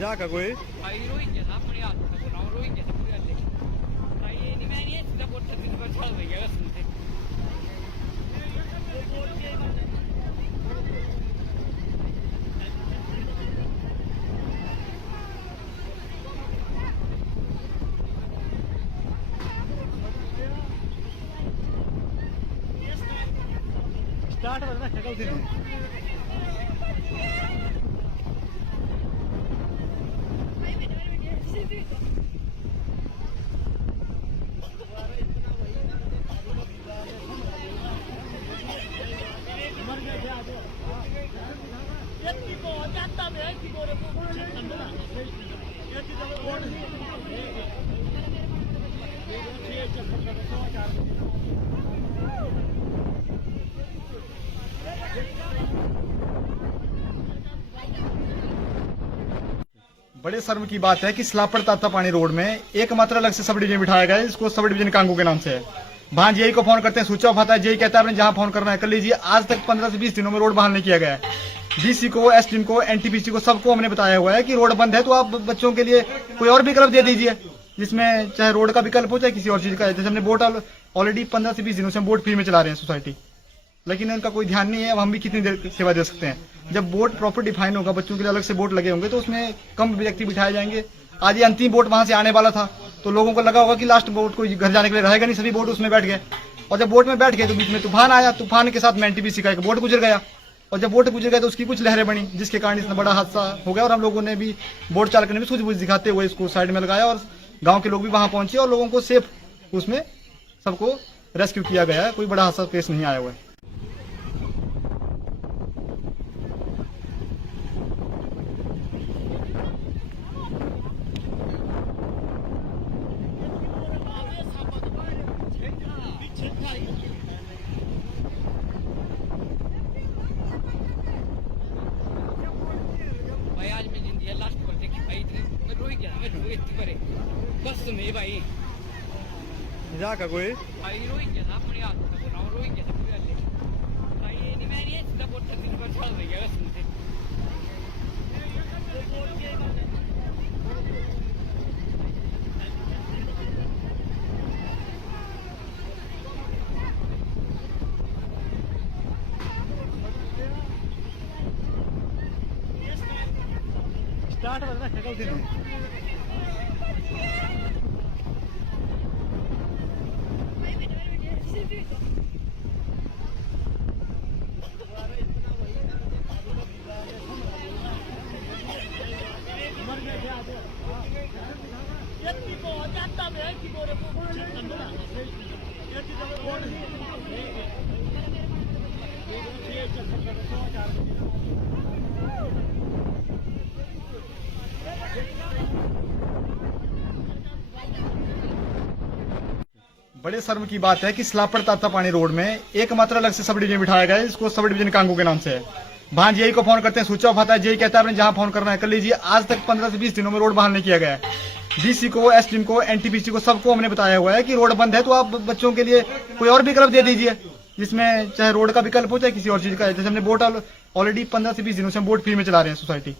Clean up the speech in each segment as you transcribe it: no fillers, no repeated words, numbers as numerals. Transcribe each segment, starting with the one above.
जाका कोई भाई रोहित जैसा अपने हाथ में बोला रोहित जैसा पूरा देख भाई ये नहीं मैं ये सीधा बोल सकती हूँ चल रही है सुनते स्टार्ट करना शकल से बड़े शर्म की बात है कि सलापड़ तातापानी रोड में एकमात्र अलग से सब डिवीजन बिठाया गया है, इसको सब डिवीजन कांगू के नाम से है। वहां जेई को फोन करते हैं, स्विच ऑफ आता है, जेई कहता है आपने जहां फोन करना है कर लीजिए। आज तक 15 से 20 दिनों में रोड बहाल नहीं किया गया है। डीसी को, एसडीएम को, एनटीपीसी को सबको हमने बताया हुआ है कि रोड बंद है तो आप बच्चों के लिए कोई और विकल्प दे दीजिए, जिसमें चाहे रोड का विकल्प हो चाहे किसी और चीज का। जैसे हमने बोट ऑलरेडी 15 से 20 दिनों से हम बोट फ्री में चला रहे हैं सोसाइटी, लेकिन इनका कोई ध्यान नहीं है। अब हम भी कितनी देर सेवा दे सकते हैं। जब बोट प्रॉपर डिफाइन होगा, बच्चों के लिए अलग से बोट लगे होंगे तो उसमें कम व्यक्ति बिठाए जाएंगे। आज ये अंतिम बोट वहां से आने वाला था तो लोगों को लगा होगा कि लास्ट बोट कोई घर जाने के लिए रहेगा नहीं, सभी बोट उसमें बैठ गए। और जब बोट में बैठ गए तो बीच में तूफान आया, तूफान के साथ में एनटीपीसी का एक बोट गुजर गया, और जब बोट गुजर गया तो उसकी कुछ लहरें बनी, जिसके कारण इतना बड़ा हादसा हो गया। और हम लोगों ने भी, बोट चालक ने भी सूझबूझ दिखाते हुए इसको साइड में लगाया और गाँव के लोग भी वहां पहुंचे और लोगों को सेफ उसमें सबको रेस्क्यू किया गया है। कोई बड़ा हादसा पेश नहीं आया हुआ है। भाई आज मैं जिंदगी लास्ट पर देखी भाई मैं रोहित जैसा मैं रोहित करे बस तुम्हें भाई जाका कोई भाई रोहित जैसा अपने हाथ में बोला रोहित जैसा पूरा देख भाई ये नहीं मैं ये सीधा बोल सकती हूँ चल रही है सुनते स्टार्ट करना शकल से बड़े शर्म की बात है कि सलापड़ तातापानी रोड में एकमात्र अलग से सब डिवीजन बिठाया गया है, इसको सब डिवीजन कांगू के नाम से है। वहां जेई को फोन करते हैं, स्विच ऑफ आता है, जेई कहता है आपने जहां फोन करना है कर लीजिए। आज तक 15 से 20 दिनों में रोड बहाल नहीं किया गया है। डीसी को, एसडीएम को, एनटीपीसी को सबको हमने बताया हुआ है कि रोड बंद है तो आप बच्चों के लिए कोई और विकल्प दे दीजिए, जिसमें चाहे रोड का विकल्प हो चाहे किसी और चीज का। जैसे हमने बोट ऑलरेडी 15 से 20 दिनों से हम बोट फ्री में चला रहे हैं सोसाइटी,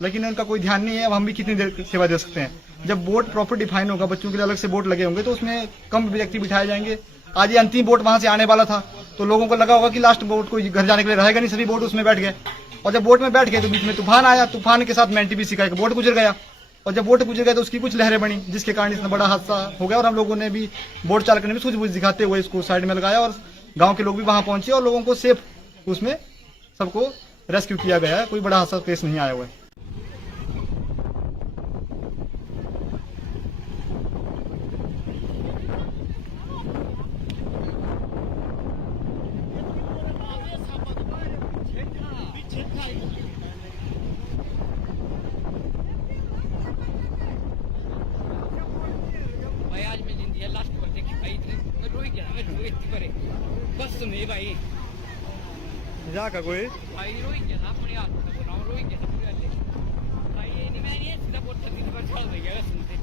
लेकिन इनका कोई ध्यान नहीं है। अब हम भी कितनी देर सेवा दे सकते हैं। जब बोट प्रॉपर डिफाइन होगा, बच्चों के लिए अलग से बोट लगे होंगे तो उसमें कम व्यक्ति बिठाए जाएंगे। आज ये अंतिम बोट वहां से आने वाला था तो लोगों को लगा होगा कि लास्ट बोट कोई घर जाने के लिए रहेगा नहीं, सभी बोट उसमें बैठ गए। और जब बोट में बैठ गए तो बीच में तूफान आया, तूफान के साथ में एनटीपीसी का एक बोट गुजर गया, और जब बोट गुजर गया तो उसकी कुछ लहरें बनी, जिसके कारण इतना बड़ा हादसा हो गया। और हम लोगों ने भी, बोट चालक ने भी सूझबूझ दिखाते हुए इसको साइड में लगाया और गाँव के लोग भी वहां पहुंचे और लोगों को सेफ उसमें सबको रेस्क्यू किया गया है। कोई बड़ा हादसा पेश नहीं आया हुआ है। भाई आज मैं जिंदगी लास्ट पर देखी भाई मैं रोहित जैसा मैं रोहित करे बस तुम्हें भाई जाका कोई भाई रोहित जैसा अपने हाथ में बोला रोहित जैसा पूरा देख भाई ये नहीं मैं ये सीधा बोल सकती हूँ चल रही है सुनते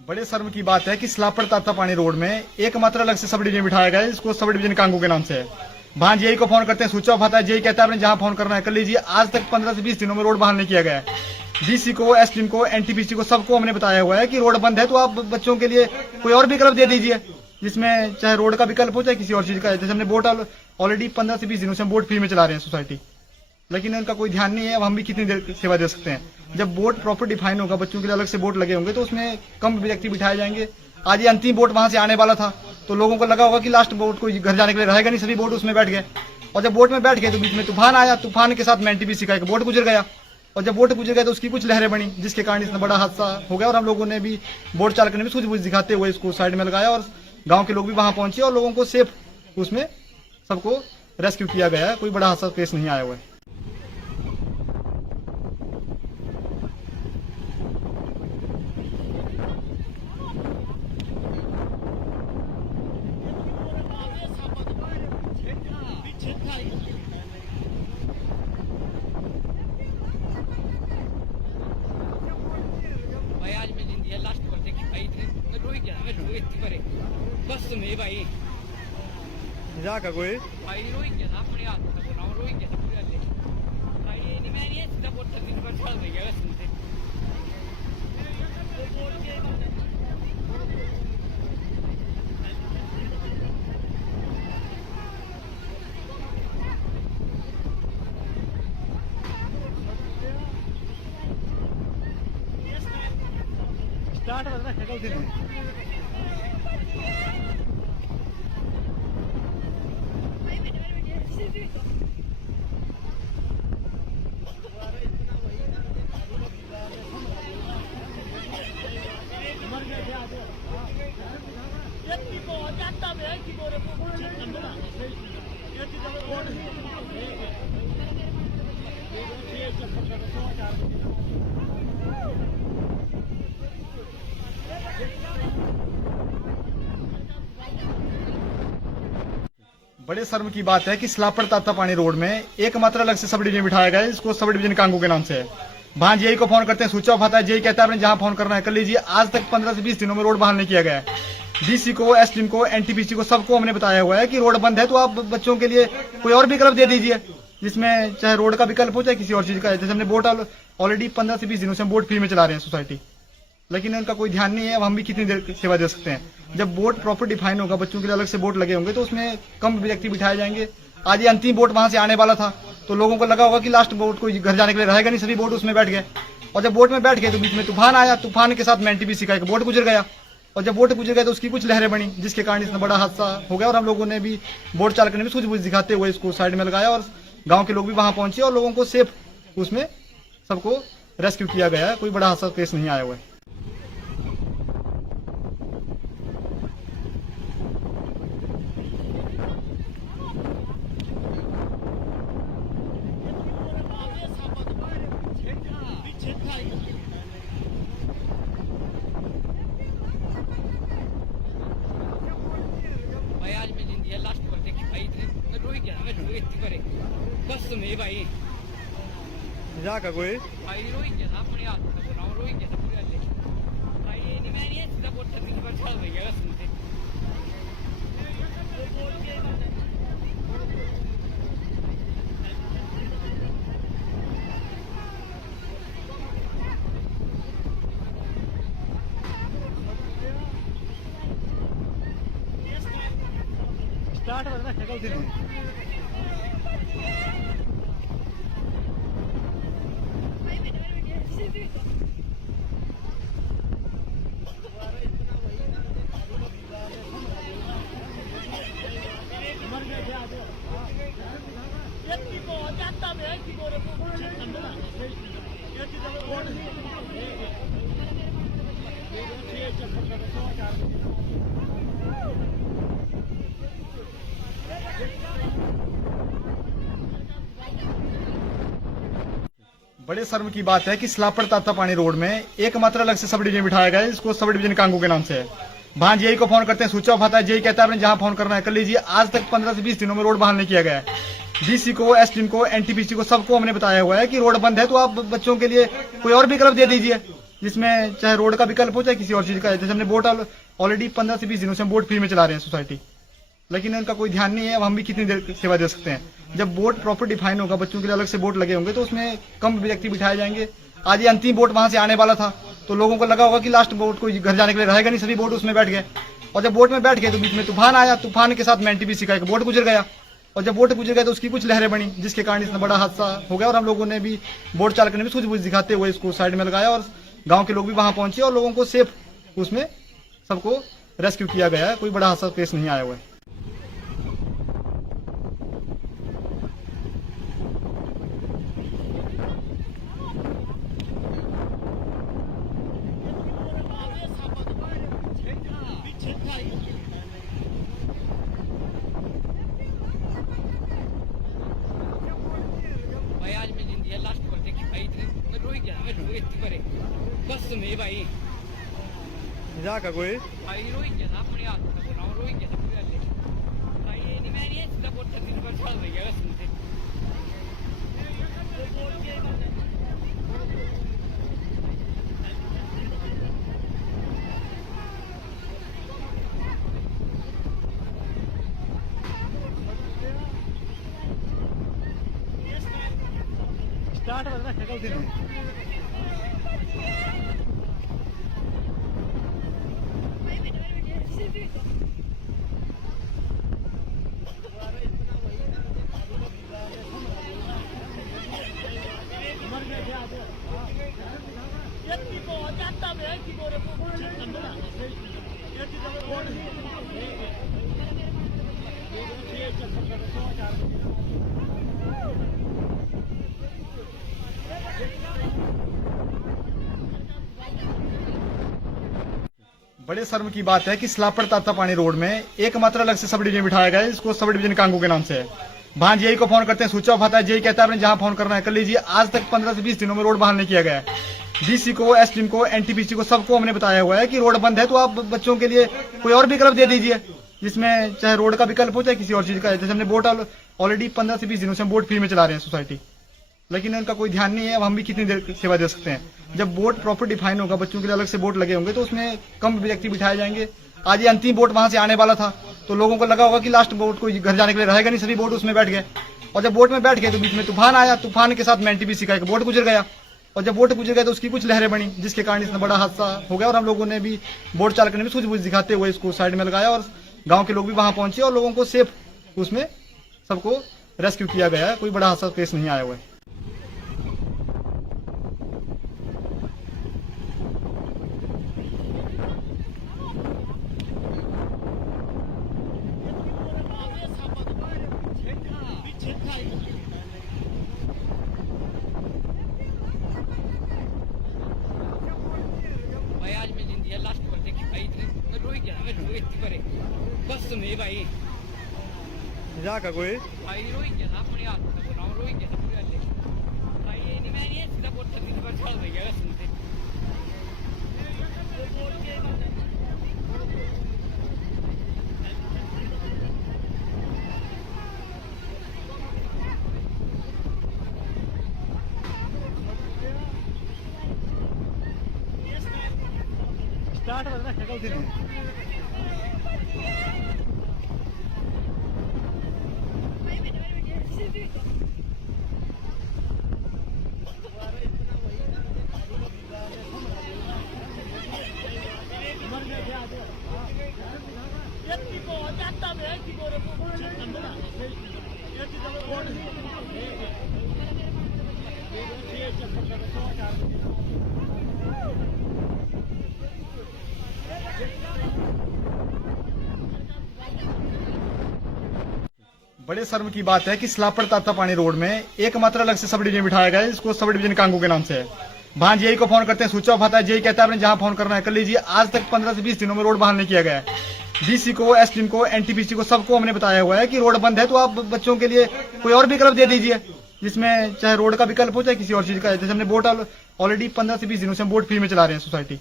बड़े शर्म की बात है कि स्लाब पड़ता था पानी रोड में, एकमात्र अलग से सब डिवीजन बिठाया गया है, इसको सब डिवीजन कांगू के नाम से है। वहां जेई को फोन करते हैं, स्विच ऑफ आता है, जेई कहता है आपने जहां फोन करना है कर लीजिए। आज तक 15 से 20 दिनों में रोड बहाल नहीं किया गया है। डीसी को, एसडीएम को, एनटीपीसी को, सबको हमने बताया हुआ है कि रोड बंद है तो आप बच्चों के लिए कोई और विकल्प दे दीजिए, जिसमें चाहे रोड का विकल्प हो चाहे किसी और चीज का। जैसे हमने बोट ऑलरेडी 15 से 20 दिनों से हम बोट फ्री में चला रहे हैं सोसाइटी, लेकिन इनका कोई ध्यान नहीं है। अब हम भी कितनी देर सेवा दे सकते हैं। जब बोट प्रॉपर डिफाइन होगा, बच्चों के लिए अलग से बोट लगे होंगे तो उसमें कम व्यक्ति बिठाए जाएंगे। आज ये अंतिम बोट वहां से आने वाला था तो लोगों को लगा होगा कि लास्ट बोट कोई घर जाने के लिए रहेगा नहीं, सभी बोट उसमें बैठ गए। और जब बोट में बैठ गए तो बीच में तूफान आया, तूफान के साथ में एनटीपीसी का एक बोट गुजर गया, और जब बोट गुजर गया तो उसकी कुछ लहरें बनी, जिसके कारण इतना बड़ा हादसा हो गया। और हम लोगों ने भी, बोट चालक ने भी सूझबूझ दिखाते हुए इसको साइड में लगाया और गाँव के लोग भी वहां पहुंचे और लोगों को सेफ उसमें सबको रेस्क्यू किया गया है। कोई बड़ा हादसा पेश नहीं आया हुआ है। भाई आज मैं जिंदगी लास्ट पर देखी भाई मैं रोई गया, मैं रोई करे बस में भाई का कोई भाई रोई गया ना अपने हाथ में बनाओ, रोई गया पूरा ले भाई नहीं मैं नहीं सीधा बोट दिन पर चल रही है बस मुझे। बड़े शर्म की बात है कि स्लाब पड़ता था पानी रोड में, एकमात्र अलग से सब डिवीजन बिठाया गया है, इसको सब डिवीजन कांगू के नाम से है। वहां जेई को फोन करते हैं, स्विच ऑफ आता है, जेई कहता है आपने जहां फोन करना है कर लीजिए। आज तक 15 से 20 दिनों में रोड बहाल नहीं किया गया है। डीसी को, एसडीएम को, एनटीपीसी को, सबको हमने बताया हुआ है कि रोड बंद है तो आप बच्चों के लिए कोई और विकल्प दे दीजिए, जिसमें चाहे रोड का विकल्प हो चाहे किसी और चीज का। जैसे हमने बोट ऑलरेडी 15 से 20 दिनों से हम बोट फ्री में चला रहे हैं सोसाइटी, लेकिन इनका कोई ध्यान नहीं है। अब हम भी कितनी देर सेवा दे सकते हैं। जब बोट प्रॉपर डिफाइन होगा, बच्चों के लिए अलग से बोट लगे होंगे तो उसमें कम व्यक्ति बिठाए जाएंगे। आज ये अंतिम बोट वहां से आने वाला था तो लोगों को लगा होगा कि लास्ट बोट कोई घर जाने के लिए रहेगा नहीं, सभी बोट उसमें बैठ गए। और जब बोट में बैठ गए तो बीच में तूफान आया, तूफान के साथ में एनटीपीसी का एक बोट गुजर गया, और जब बोट गुजर गया तो उसकी कुछ लहरें बनी, जिसके कारण इतना बड़ा हादसा हो गया। और हम लोगों ने भी, बोट चालक ने भी सूझबूझ दिखाते हुए इसको साइड में लगाया और गाँव के लोग भी वहां पहुंचे और लोगों को सेफ उसमें सबको रेस्क्यू किया गया है। कोई बड़ा हादसा पेश नहीं आया हुआ है। भाई आज मैं जिंदगी लास्ट पर देखी भाई मैं रोई गया, मैं रोई करे बस में भाई का कोई भाई रोई गया ना अपने हाथ में बनाओ, रोई गया पूरा ले भाई नहीं मैं नहीं सीधा बोट दिन पर चल रही है बस मुझे। बड़े शर्म की बात है कि स्लापड़ ताता पानी रोड में एकमात्र अलग से सब डिवीजन बिठाया गया है, इसको सब डिवीजन कांगू के नाम से है। वहां जेई को फोन करते हैं, स्विच ऑफ आता है, जेई कहता है आपने जहां फोन करना है कर लीजिए। आज तक 15 से 20 दिनों में रोड बहाल नहीं किया गया है। डीसी को, एसडीएम को, एनटीपीसी को सबको हमने बताया हुआ है कि रोड बंद है तो आप बच्चों के लिए कोई और विकल्प दे दीजिए, जिसमें चाहे रोड का विकल्प हो चाहे किसी और चीज का। जैसे हमने बोट ऑलरेडी 15 से 20 दिनों से हम बोट फ्री में चला रहे हैं सोसाइटी, लेकिन इनका कोई ध्यान नहीं है। अब हम भी कितनी देर सेवा दे सकते हैं। जब बोट प्रॉपर डिफाइन होगा, बच्चों के लिए अलग से बोट लगे होंगे तो उसमें कम व्यक्ति बिठाए जाएंगे। आज ये अंतिम बोट वहां से आने वाला था तो लोगों को लगा होगा कि लास्ट बोट कोई घर जाने के लिए रहेगा नहीं, सभी बोट उसमें बैठ गए। और जब बोट में बैठ गए तो बीच में तूफान आया, तूफान के साथ में एनटीपीसी का एक बोट गुजर गया। और जब बोट गुजर गया तो उसकी कुछ लहरें बनी, जिसके कारण इतना बड़ा हादसा हो गया। और हम लोगों ने भी, बोट चालक ने भी सूझबूझ दिखाते हुए इसको साइड में लगाया और गाँव के लोग भी वहां पहुंचे और लोगों को सेफ उसमें सबको रेस्क्यू किया गया है। कोई बड़ा हादसा पेश नहीं आया हुआ है। भाई आज मैं जिंदगी लास्ट पर देखी भाई, मैं रोई गया, मैं रोई करे बस में भाई मजाक है कोई? भाई रोई गया ना अपने हाथ में, बोला रोई गया ना पूरा ले भाई। ये नहीं, मैं नहीं सीधा बोट दिन भर चल रही है बस मुझे। स्टार्ट करना शकल दिन बड़े शर्म की बात है कि स्लापड़ ताता पानी रोड में एकमात्र अलग से सब डिवीजन बिठाया गया है, इसको सब डिवीजन कांगू के नाम से है। वहां जेई को फोन करते हैं, स्विच ऑफ आता है, जेई कहता है आपने जहां फोन करना है कर लीजिए। आज तक 15 से 20 दिनों में रोड बहाल नहीं किया गया है। डीसी को, एसडीएम को, एनटीपीसी को सबको हमने बताया हुआ है कि रोड बंद है तो आप बच्चों के लिए कोई और विकल्प दे दीजिए, जिसमें चाहे रोड का विकल्प हो चाहे किसी और चीज का। जैसे हमने बोट ऑलरेडी 15 से 20 दिनों से हम बोट फ्री में चला रहे हैं सोसाइटी, लेकिन इनका कोई ध्यान नहीं है। अब हम भी कितनी देर सेवा दे सकते हैं। जब बोट प्रॉपर डिफाइन होगा, बच्चों के लिए अलग से बोट लगे होंगे तो उसमें कम व्यक्ति बिठाए जाएंगे। आज ये अंतिम बोट वहां से आने वाला था तो लोगों को लगा होगा कि लास्ट बोट कोई घर जाने के लिए रहेगा नहीं, सभी बोट उसमें बैठ गए। और जब बोट में बैठ गए तो बीच में तूफान आया, तूफान के साथ में एनटीपीसी का एक बोट गुजर गया। और जब बोट गुजर गया तो उसकी कुछ लहरें बनी, जिसके कारण इतना बड़ा हादसा हो गया। और हम लोगों ने भी, बोट चालक ने भी सूझबूझ दिखाते हुए इसको साइड में लगाया और गाँव के लोग भी वहां पहुंचे और लोगों को सेफ उसमें सबको रेस्क्यू किया गया है। कोई बड़ा हादसा पेश नहीं आया हुआ है। भाई आज मैं जिंदगी लास्ट पर देखी भाई, मैं रोई गया, मैं रोई करे बस में भाई मजाक है कोई? भाई रोई गया ना अपने हाथ में, बोला रोई गया ना पूरा ले भाई। ये नहीं, मैं नहीं सीधा बोट दिन भर चल रही है बस मुझे। स्टार्ट करना शकल दिन बड़े शर्म की बात है कि सलाह पड़ता था पानी रोड में एकमात्र अलग से सब डिवीजन बिठाया गया है, इसको सब डिवीजन कांगू के नाम से है। वहां जेई को फोन करते हैं, स्विच ऑफ आता है, जेई कहता है आपने जहां फोन करना है कर लीजिए। आज तक 15 से 20 दिनों में रोड बहाल नहीं किया गया है। डीसी को, एसडीएम को, एनटीपीसी को सबको हमने बताया हुआ है कि रोड बंद है तो आप बच्चों के लिए कोई और विकल्प दे दीजिए, जिसमें चाहे रोड का विकल्प हो चाहे किसी और चीज का। जैसे हमने बोट ऑलरेडी 15 से 20 दिनों से हम बोट फ्री में चला रहे हैं सोसाइटी,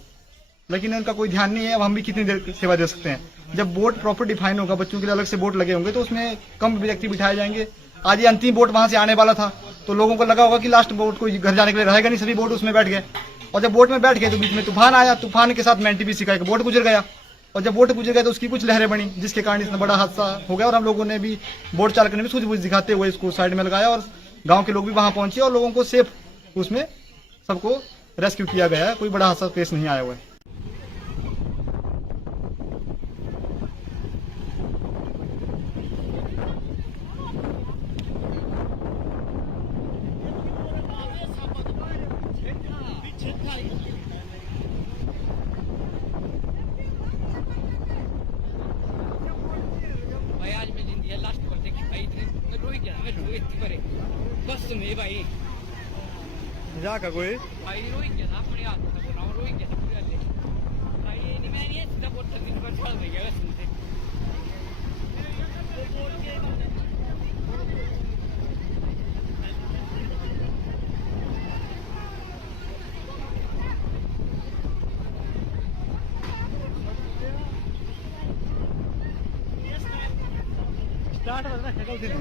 लेकिन इनका कोई ध्यान नहीं है। अब हम भी कितनी देर सेवा दे सकते हैं। जब बोट प्रॉपर डिफाइन होगा, बच्चों के लिए अलग से बोट लगे होंगे तो उसमें कम व्यक्ति बिठाए जाएंगे। आज ये अंतिम बोट वहां से आने वाला था तो लोगों को लगा होगा कि लास्ट बोट कोई घर जाने के लिए रहेगा नहीं, सभी बोट उसमें बैठ गए। और जब बोट में बैठ गए तो बीच में तूफान आया, तूफान के साथ में एनटीपीसी का एक बोट गुजर गया। और जब बोट गुजर गया तो उसकी कुछ लहरें बनी, जिसके कारण इतना बड़ा हादसा हो गया। और हम लोगों ने भी, बोट चालक ने भी सूझबूझ दिखाते हुए इसको साइड में लगाया और गांव के लोग भी वहां पहुंचे और लोगों को सेफ उसमें सबको रेस्क्यू किया गया है। कोई बड़ा हादसा पेश नहीं आया हुआ है। भाई आज मैं जिंदगी लास्ट पर देखी भाई इतने रोई क्या मैं रोई करे बस तुम्हें भाई का कोई भाई रोई क्या अपने हाथ में बनाओ रोई क्या पूरा ले भाई ये मैं नहीं सीधा बोल सकती दिन भर चल रही है बस मुझे स्टार्ट करना है कल दिन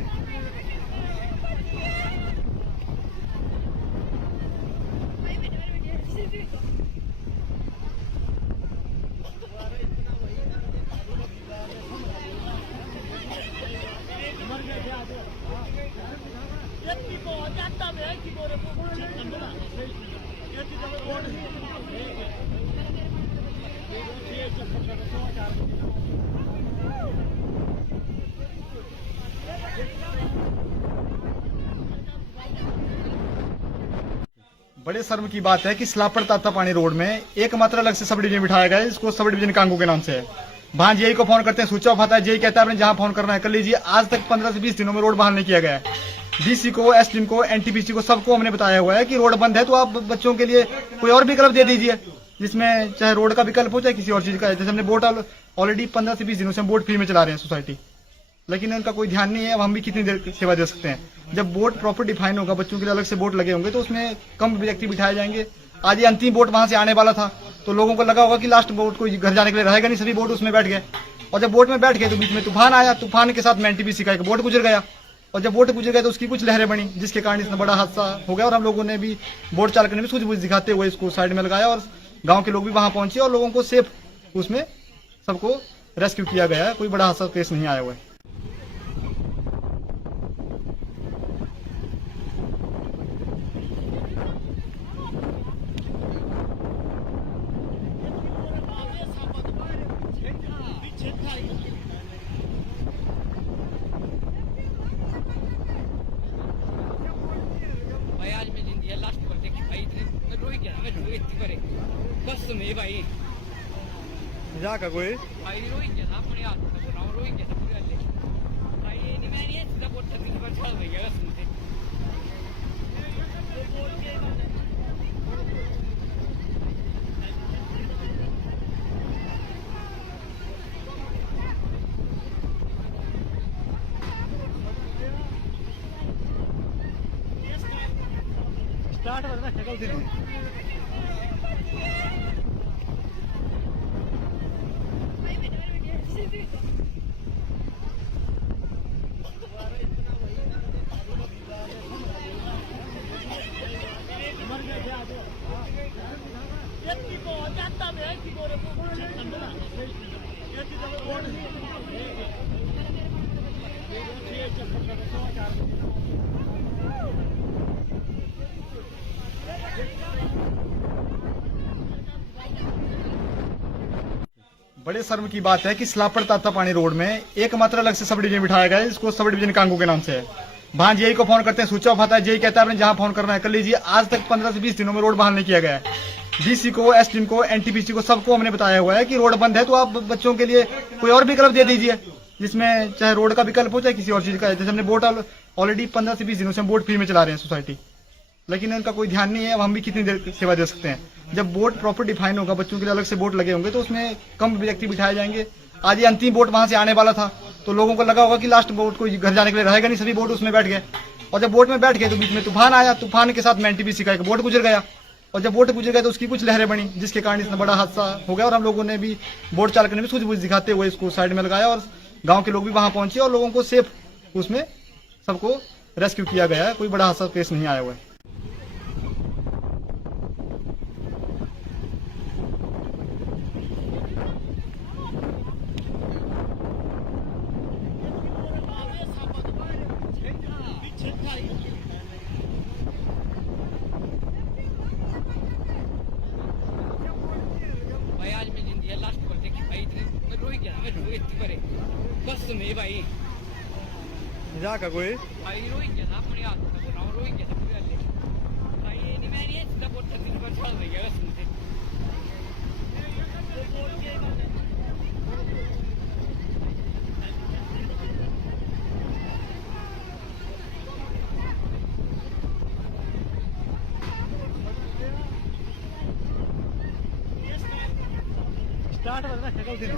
बड़े शर्म की बात है कि सलाह पड़ता था पानी रोड में एकमात्र अलग से सब डिवीजन बिठाया गया है, इसको सब डिवीजन कांगू के नाम से है। वहां जेई को फोन करते हैं, स्विच ऑफ आता है, जेई कहता है आपने जहां फोन करना है कर लीजिए। आज तक 15 से 20 दिनों में रोड बहाल नहीं किया गया है। डीसी को, एसडीएम को, एनटीपीसी को सबको हमने बताया हुआ है कि रोड बंद है तो आप बच्चों के लिए कोई और विकल्प दे दीजिए, जिसमें चाहे रोड का विकल्प हो चाहे किसी और चीज का। जैसे हमने बोट ऑलरेडी 15 से 20 दिनों से हम बोट फ्री में चला रहे हैं सोसाइटी, लेकिन इनका कोई ध्यान नहीं है। अब हम भी कितनी देर सेवा दे सकते हैं। जब बोट प्रॉपर डिफाइन होगा, बच्चों के लिए अलग से बोट लगे होंगे तो उसमें कम व्यक्ति बिठाए जाएंगे। आज ये अंतिम बोट वहां से आने वाला था तो लोगों को लगा होगा कि लास्ट बोट कोई घर जाने के लिए रहेगा नहीं, सभी बोट उसमें बैठ गए। और जब बोट में बैठ गए तो बीच में तूफान आया, तूफान के साथ में एनटीपीसी का एक बोट गुजर गया। और जब बोट गुजर गया तो उसकी कुछ लहरें बनी, जिसके कारण इतना बड़ा हादसा हो गया। और हम लोगों ने भी, बोट चालक ने भी सूझबूझ दिखाते हुए इसको साइड में लगाया और गांव के लोग भी वहां पहुंचे और लोगों को सेफ उसमें सबको रेस्क्यू किया गया है। कोई बड़ा हादसा पेश नहीं आया हुआ है। भाई आज मैं जिंदगी लास्ट पर देखी भाई इतने रोई क्या मैं रोई करे बस तुम्हें भाई का कोई भाई रोई क्या अपने हाथ में बनाओ रोई क्या पूरा ले भाई ये मैं नहीं सीधा बोल सकती दिन भर चल रही है बस मुझे स्टार्ट करना है कल दिन बड़े शर्म की बात है कि सलाह पड़ता था पानी रोड में एकमात्र अलग से सब डिवीजन बिठाया गया है, इसको सब डिवीजन कांगू के नाम से है। वहां जेई को फोन करते हैं, स्विच ऑफ आता है, जेई कहता है आपने जहां फोन करना है कर लीजिए। आज तक 15 से 20 दिनों में रोड बहाल नहीं किया गया है। डीसी को, एसडीएम को, एनटीपीसी को सबको हमने बताया हुआ है कि रोड बंद है तो आप बच्चों के लिए कोई और विकल्प दे दीजिए, जिसमें चाहे रोड का विकल्प हो चाहे किसी और चीज का। जैसे हमने बोट ऑलरेडी 15 से 20 दिनों से हम बोट फ्री में चला रहे हैं सोसाइटी, लेकिन इनका कोई ध्यान नहीं है। अब हम भी कितनी देर सेवा दे सकते हैं। जब बोट प्रॉपर डिफाइन होगा, बच्चों के लिए अलग से बोट लगे होंगे, तो उसमें कम व्यक्ति बिठाए जाएंगे। आज ये अंतिम बोट वहां से आने वाला था, तो लोगों को लगा होगा कि लास्ट बोट कोई घर जाने के लिए रहेगा नहीं, सभी बोट उसमें बैठ गए। और जब बोट में बैठ गए तो बीच में तूफान आया, तूफान के साथ में एनटीपीसी का एक बोट गुजर गया, और जब बोट गुजर गया तो उसकी कुछ लहरें बनी, जिसके कारण इतना बड़ा हादसा हो गया। और हम लोगों ने भी, बोट चालक ने भी सूझबूझ दिखाते हुए इसको साइड में लगाया, और गांव के लोग भी वहां पहुंचे और लोगों को सेफ उसमें सबको रेस्क्यू किया गया है। कोई बड़ा हादसा पेश नहीं आया हुआ है। भाई आज मैं जिंदगी लास्ट पर देखी भाई, मैं रोई गया, मैं रोई करे बस नहीं भाई, का कोई भाई रोई गया ना अपने हाथ में, बोला रोई गया पूरे वाले भाई। ये नहीं मैं नहीं सीधा बोट दिन पर चल रही है बस मुझे। स्टार्ट करना शकल दिन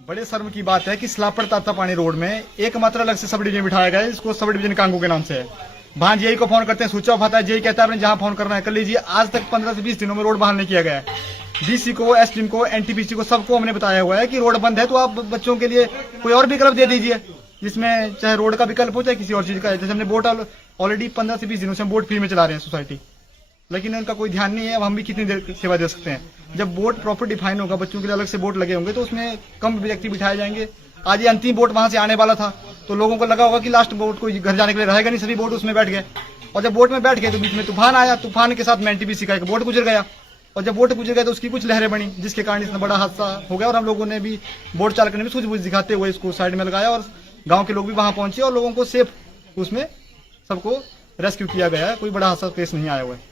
बड़े शर्म की बात है कि स्लापड़ ताता पानी रोड में एकमात्र अलग से सब डिवीजन बिठाया गया है, इसको सब डिवीजन कांगू के नाम से है। वहां जेई को फोन करते हैं, स्विच ऑफ आता है, जेई कहता है आपने जहां फोन करना है कर लीजिए। आज तक 15 से 20 दिनों में रोड बहाल नहीं किया गया है। डीसी को, एसडीएम को, एनटीपीसी को, सबको हमने बताया हुआ है कि रोड बंद है, तो आप बच्चों के लिए कोई और विकल्प दे दीजिए, जिसमें चाहे रोड का विकल्प हो चाहे किसी और चीज का। जैसे हमने बोट ऑलरेडी 15 से 20 दिनों से हम बोट फ्री में चला रहे हैं सोसाइटी, लेकिन इनका कोई ध्यान नहीं है। अब हम भी कितनी देर सेवा दे सकते हैं। जब बोट प्रॉपर डिफाइन होगा, बच्चों के लिए अलग से बोट लगे होंगे, तो उसमें कम व्यक्ति बिठाए जाएंगे। आज ये अंतिम बोट वहां से आने वाला था, तो लोगों को लगा होगा कि लास्ट बोट कोई घर जाने के लिए रहेगा नहीं, सभी बोट उसमें बैठ गए। और जब बोट में बैठ गए तो बीच में तूफान आया, तूफान के साथ में एनटीपीसी का एक बोट गुजर गया, और जब बोट गुजर गया तो उसकी कुछ लहरें बनी, जिसके कारण इतना बड़ा हादसा हो गया। और हम लोगों ने भी, बोट चालक ने भी सूझबूझ दिखाते हुए इसको साइड में लगाया, और गांव के लोग भी वहां पहुंचे और लोगों को सेफ उसमें सबको रेस्क्यू किया गया है। कोई बड़ा हादसा पेश नहीं आया हुआ है।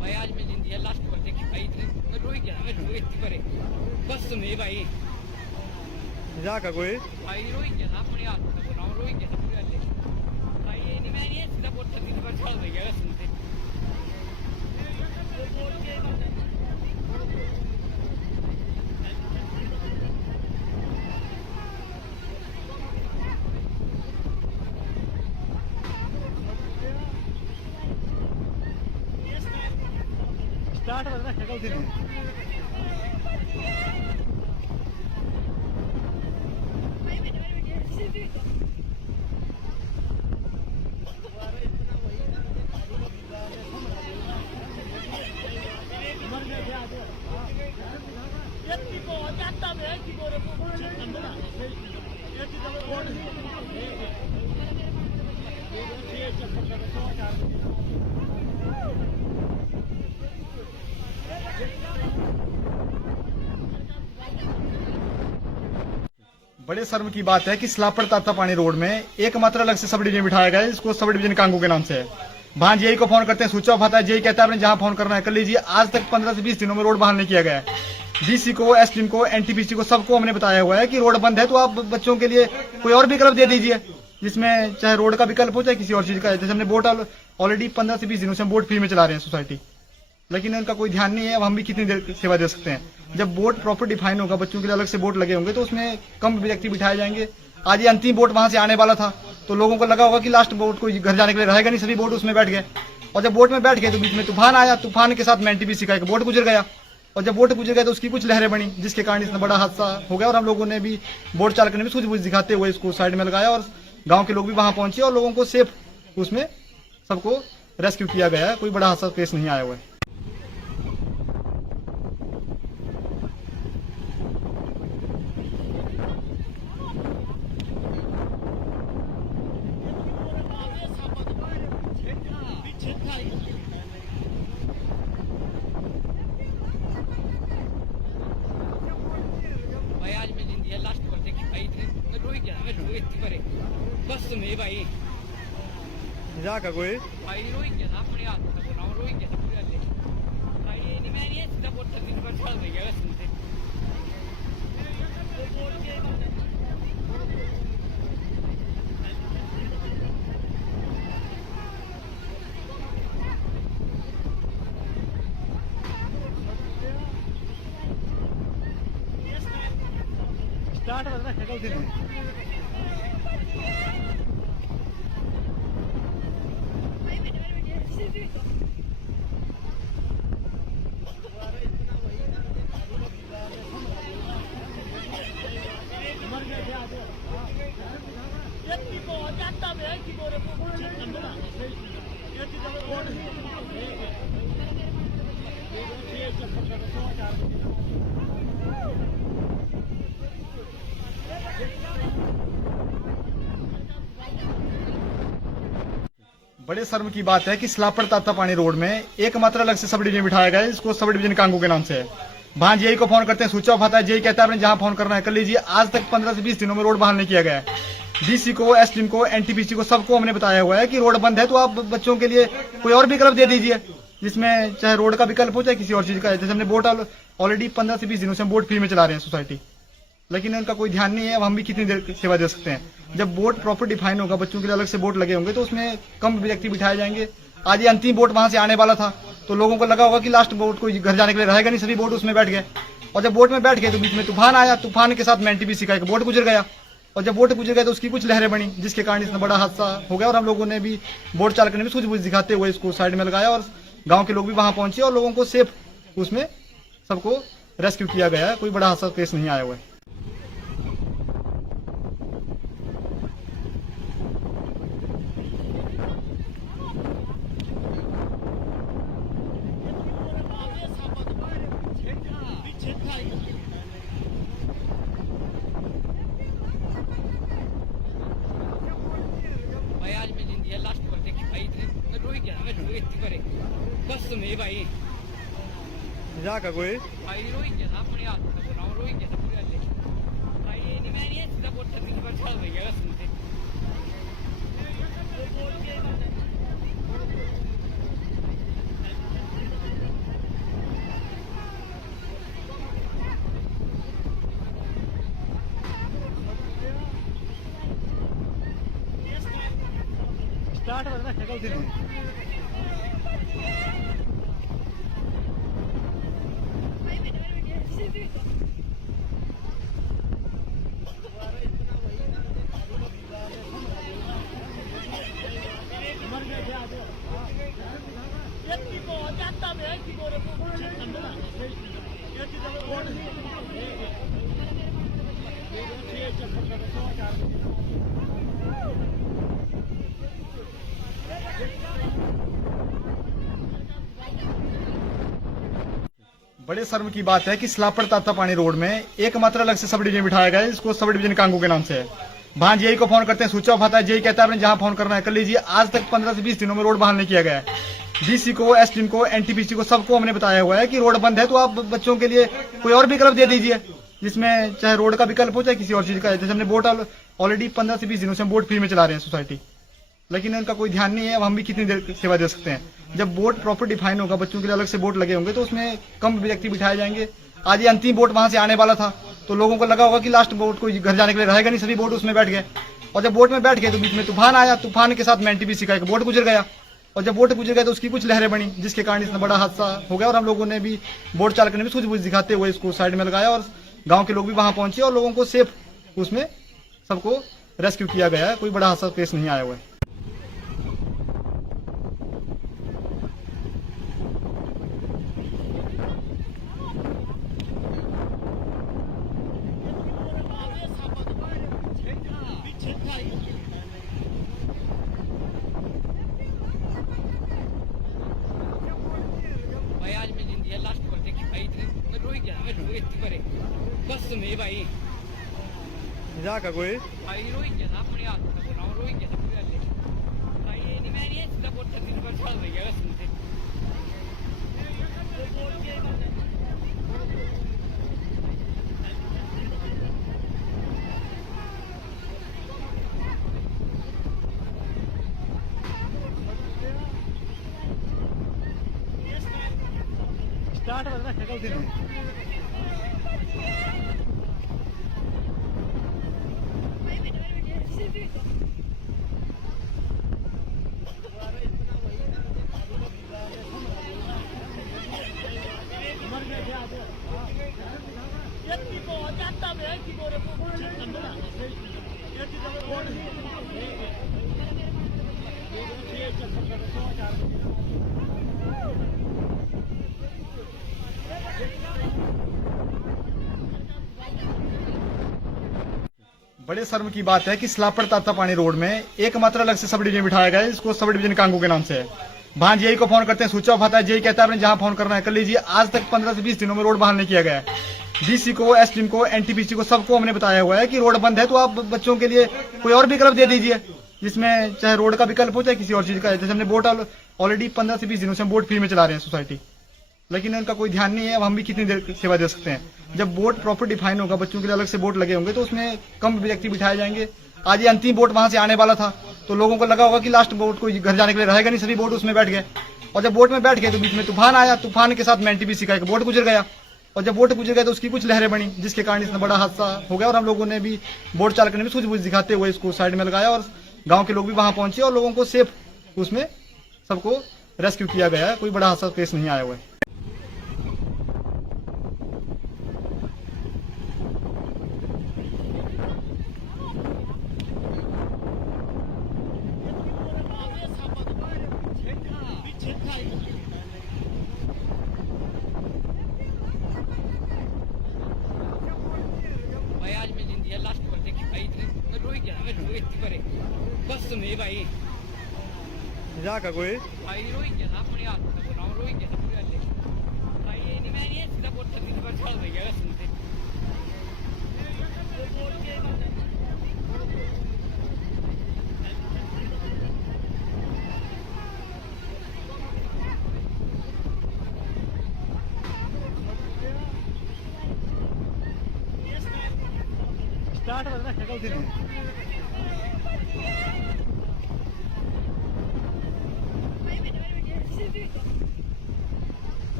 भाई आज मैं जिंदगी लास्ट पर देखी भाई, मैं रोई गया, मैं रोई करे बस नहीं भाई, का कोई भाई रोई गया ना अपने हाथ में, बोला रोई गया पूरे वाले भाई। ये नहीं मैं नहीं सीधा बोट दिन पर चल रही है बस मुझे। स्टार्ट करना शकल दिन बड़े शर्म की बात है कि स्लापड़ ताता पानी रोड में एकमात्र अलग से सब डिवीजन बिठाया गया है, इसको सब डिवीजन कांगू के नाम से है। वहां जेई को फोन करते हैं, स्विच ऑफ आता है, जेई कहता है आपने जहां फोन करना है कर लीजिए। आज तक 15 से 20 दिनों में रोड बहाल नहीं किया गया है। डीसी को, एसडीएम को, एनटीपीसी को, सबको हमने बताया हुआ है कि रोड बंद है, तो आप बच्चों के लिए कोई और विकल्प दे दीजिए, जिसमें चाहे रोड का विकल्प हो चाहे किसी और चीज का। जैसे हमने बोट ऑलरेडी 15 से 20 दिनों से हम बोट फ्री में चला रहे हैं सोसाइटी, लेकिन इनका कोई ध्यान नहीं है। अब हम भी कितनी देर सेवा दे सकते हैं। जब बोट प्रॉपर डिफाइन होगा, बच्चों के लिए अलग से बोट लगे होंगे, तो उसमें कम व्यक्ति बिठाए जाएंगे। आज ये अंतिम बोट वहां से आने वाला था, तो लोगों को लगा होगा कि लास्ट बोट कोई घर जाने के लिए रहेगा नहीं, सभी बोट उसमें बैठ गए। और जब बोट में बैठ गए तो बीच में तूफान आया, तूफान के साथ में एनटीपीसी का एक बोट गुजर गया। और जब बोट गुजर गया तो उसकी कुछ लहरें बनी, जिसके कारण इतना बड़ा हादसा हो गया। और हम लोगों ने भी, बोट चालक ने भी सूझबूझ दिखाते हुए इसको साइड में लगाया और गांव के लोग भी वहां पहुंचे और लोगों को सेफ उसमें सबको रेस्क्यू किया गया है। कोई बड़ा हादसा पेश नहीं आया हुआ है। भाई आज मैं जिंदगी लास्ट पर देखी भाई इतने रोई क्या मैं रोई इतने करे बस में भाई का कोई भाई रोई क्या अपने हाथ में बनाओ रोई क्या पूरा ले भाई नहीं मैं नहीं सीधा बोल सकती पर चल रही है बस मुझे स्टार्ट करना है कल दिन बड़े शर्म की बात है कि स्लापड़ तातापानी रोड में एकमात्र अलग से सब डिवीजन बिठाया गया है, इसको सब डिवीजन कांगू के नाम से है। वहां जेई को फोन करते हैं, स्विच ऑफ आता है, जेई कहता है आपने जहां फोन करना है कर लीजिए। आज तक 15 से 20 दिनों में रोड बहाल नहीं किया गया है। डीसी को, एसडीएम को, एनटीपीसी को, सबको हमने बताया हुआ है कि रोड बंद है तो आप बच्चों के लिए कोई और विकल्प दे दीजिए, जिसमें चाहे रोड का विकल्प हो चाहे किसी और चीज का। जैसे हमने बोट ऑलरेडी 15 से 20 दिनों से हम बोट फ्री में चला रहे हैं सोसाइटी, लेकिन उनका कोई ध्यान नहीं है। अब हम भी कितनी देर सेवा दे सकते हैं। जब बोट प्रॉपर डिफाइन होगा, बच्चों के लिए अलग से बोट लगे होंगे तो उसमें कम व्यक्ति बिठाए जाएंगे। आज ये अंतिम बोट वहां से आने वाला था तो लोगों को लगा होगा कि लास्ट बोट कोई घर जाने के लिए रहेगा नहीं, सभी बोट उसमें बैठ गए। और जब बोट में बैठ गए तो बीच में तूफान आया, तूफान के साथ में एनटीपीसी का एक बोट गुजर गया। और जब बोट गुजर गया तो उसकी कुछ लहरें बनी, जिसके कारण इतना बड़ा हादसा हो गया। और हम लोगों ने भी, बोट चालक ने भी सूझबूझ दिखाते हुए इसको साइड में लगाया और गांव के लोग भी वहां पहुंचे और लोगों को सेफ उसमें सबको रेस्क्यू किया गया है। कोई बड़ा हादसा पेश नहीं आया हुआ है। भाई आज मैं जिंदगी लास्ट पर देखी भाई इतने रोई क्या मैं रोई इतने करे बस में भाई का कोई भाई रोई क्या अपने हाथ में बनाओ रोई क्या पूरा ले भाई नहीं मैं नहीं सीधा बोल सकती पर चल रही है बस मुझे स्टार्ट करना है कल दिन बड़े शर्म की बात है कि स्लापड़ तातापानी रोड में एकमात्र अलग से सब डिवीजन बिठाया गया है, इसको सब डिवीजन कांगू के नाम से है। वहां जेई को फोन करते हैं, स्विच ऑफ आता है, जेई कहता है आपने जहां फोन करना है कर लीजिए। आज तक 15 से 20 दिनों में रोड बहाल नहीं किया गया है। डीसी को, एसडीएम को, एनटीपीसी को, सबको हमने बताया हुआ है कि रोड बंद है तो आप बच्चों के लिए कोई और विकल्प दे दीजिए, जिसमें चाहे रोड का विकल्प हो चाहे किसी और चीज का। जैसे हमने बोट ऑलरेडी 15 से 20 दिनों से हम बोट फ्री में चला रहे हैं सोसाइटी, लेकिन उनका कोई ध्यान नहीं है। अब हम भी कितनी देर सेवा दे सकते हैं। जब बोट प्रॉपर डिफाइन होगा, बच्चों के लिए अलग से बोट लगे होंगे तो उसमें कम व्यक्ति बिठाए जाएंगे। आज ये अंतिम बोट वहां से आने वाला था तो लोगों को लगा होगा कि लास्ट बोट कोई घर जाने के लिए रहेगा नहीं, सभी बोट उसमें बैठ गए। और जब बोट में बैठ गए तो बीच में तूफान आया, तूफान के साथ में एनटीपीसी का एक बोट गुजर गया। और जब बोट गुजर गया तो उसकी कुछ लहरें बनी, जिसके कारण इतना बड़ा हादसा हो गया। और हम लोगों ने भी, बोट चालक ने भी सूझबूझ दिखाते हुए इसको साइड में लगाया और गांव के लोग भी वहां पहुंचे और लोगों को सेफ उसमें सबको रेस्क्यू किया गया है। कोई बड़ा हादसा पेश नहीं आया हुआ है। बस नहीं भाई मजाक है कोई भाई रोई गया था अपने हाथ से बोला रोई गया था पूरा ले भाई ये नहीं मैं नहीं सीधा बोल सकती पर चल रही है कसम से स्टार्ट करना शकल दिन बड़े शर्म की बात है कि स्लाब पड़ता था पानी रोड में, एकमात्र अलग से सब डिवीजन बिठाया गया है, इसको सब डिवीजन कांगू के नाम से है। वहां जेई को फोन करते हैं, स्विच ऑफ आता है, जेई कहता है आपने जहां फोन करना है कर लीजिए। आज तक 15 से 20 दिनों में रोड बहाल नहीं किया गया है। डीसी को, एसडीएम को, एनटीपीसी को, सबको हमने बताया हुआ है कि रोड बंद है तो आप बच्चों के लिए कोई और विकल्प दे दीजिए, जिसमें चाहे रोड का विकल्प हो चाहे किसी और चीज का। जैसे हमने बोट ऑलरेडी 15 से 20 दिनों से हम बोट फ्री में चला रहे हैं सोसाइटी, लेकिन उनका कोई ध्यान नहीं है। अब हम भी कितनी देर सेवा दे सकते हैं। जब बोट प्रॉपर डिफाइन होगा, बच्चों के लिए अलग से बोट लगे होंगे तो उसमें कम व्यक्ति बिठाए जाएंगे। आज ये अंतिम बोट वहां से आने वाला था तो लोगों को लगा होगा कि लास्ट बोट कोई घर जाने के लिए रहेगा नहीं, सभी बोट उसमें बैठ गए। और जब बोट में बैठ गए तो बीच में तूफान आया, तूफान के साथ में एनटीपीसी का एक बोट गुजर गया, और जब बोट गुजर गया तो उसकी कुछ लहरें बनी, जिसके कारण इतना बड़ा हादसा हो गया। और हम लोगों ने भी, बोट चालक ने भी सूझबूझ दिखाते हुए इसको साइड में लगाया और गाँव के लोग भी वहां पहुंचे और लोगों को सेफ उसमें सबको रेस्क्यू किया गया है। कोई बड़ा हादसा पेश नहीं आया हुआ है। भाई आज मैं जिंदगी लास्ट पर देखी भाई मैं रोई गया मैं रोई करे बस नहीं भाई मजाक है कोई भाई रोई गया था अपने हाथ से बोला रोई गया था पूरा ले भाई ये नहीं मैं नहीं सीधा बोल सकती पर चल रही है कसम से स्टार्ट करना शकल दिन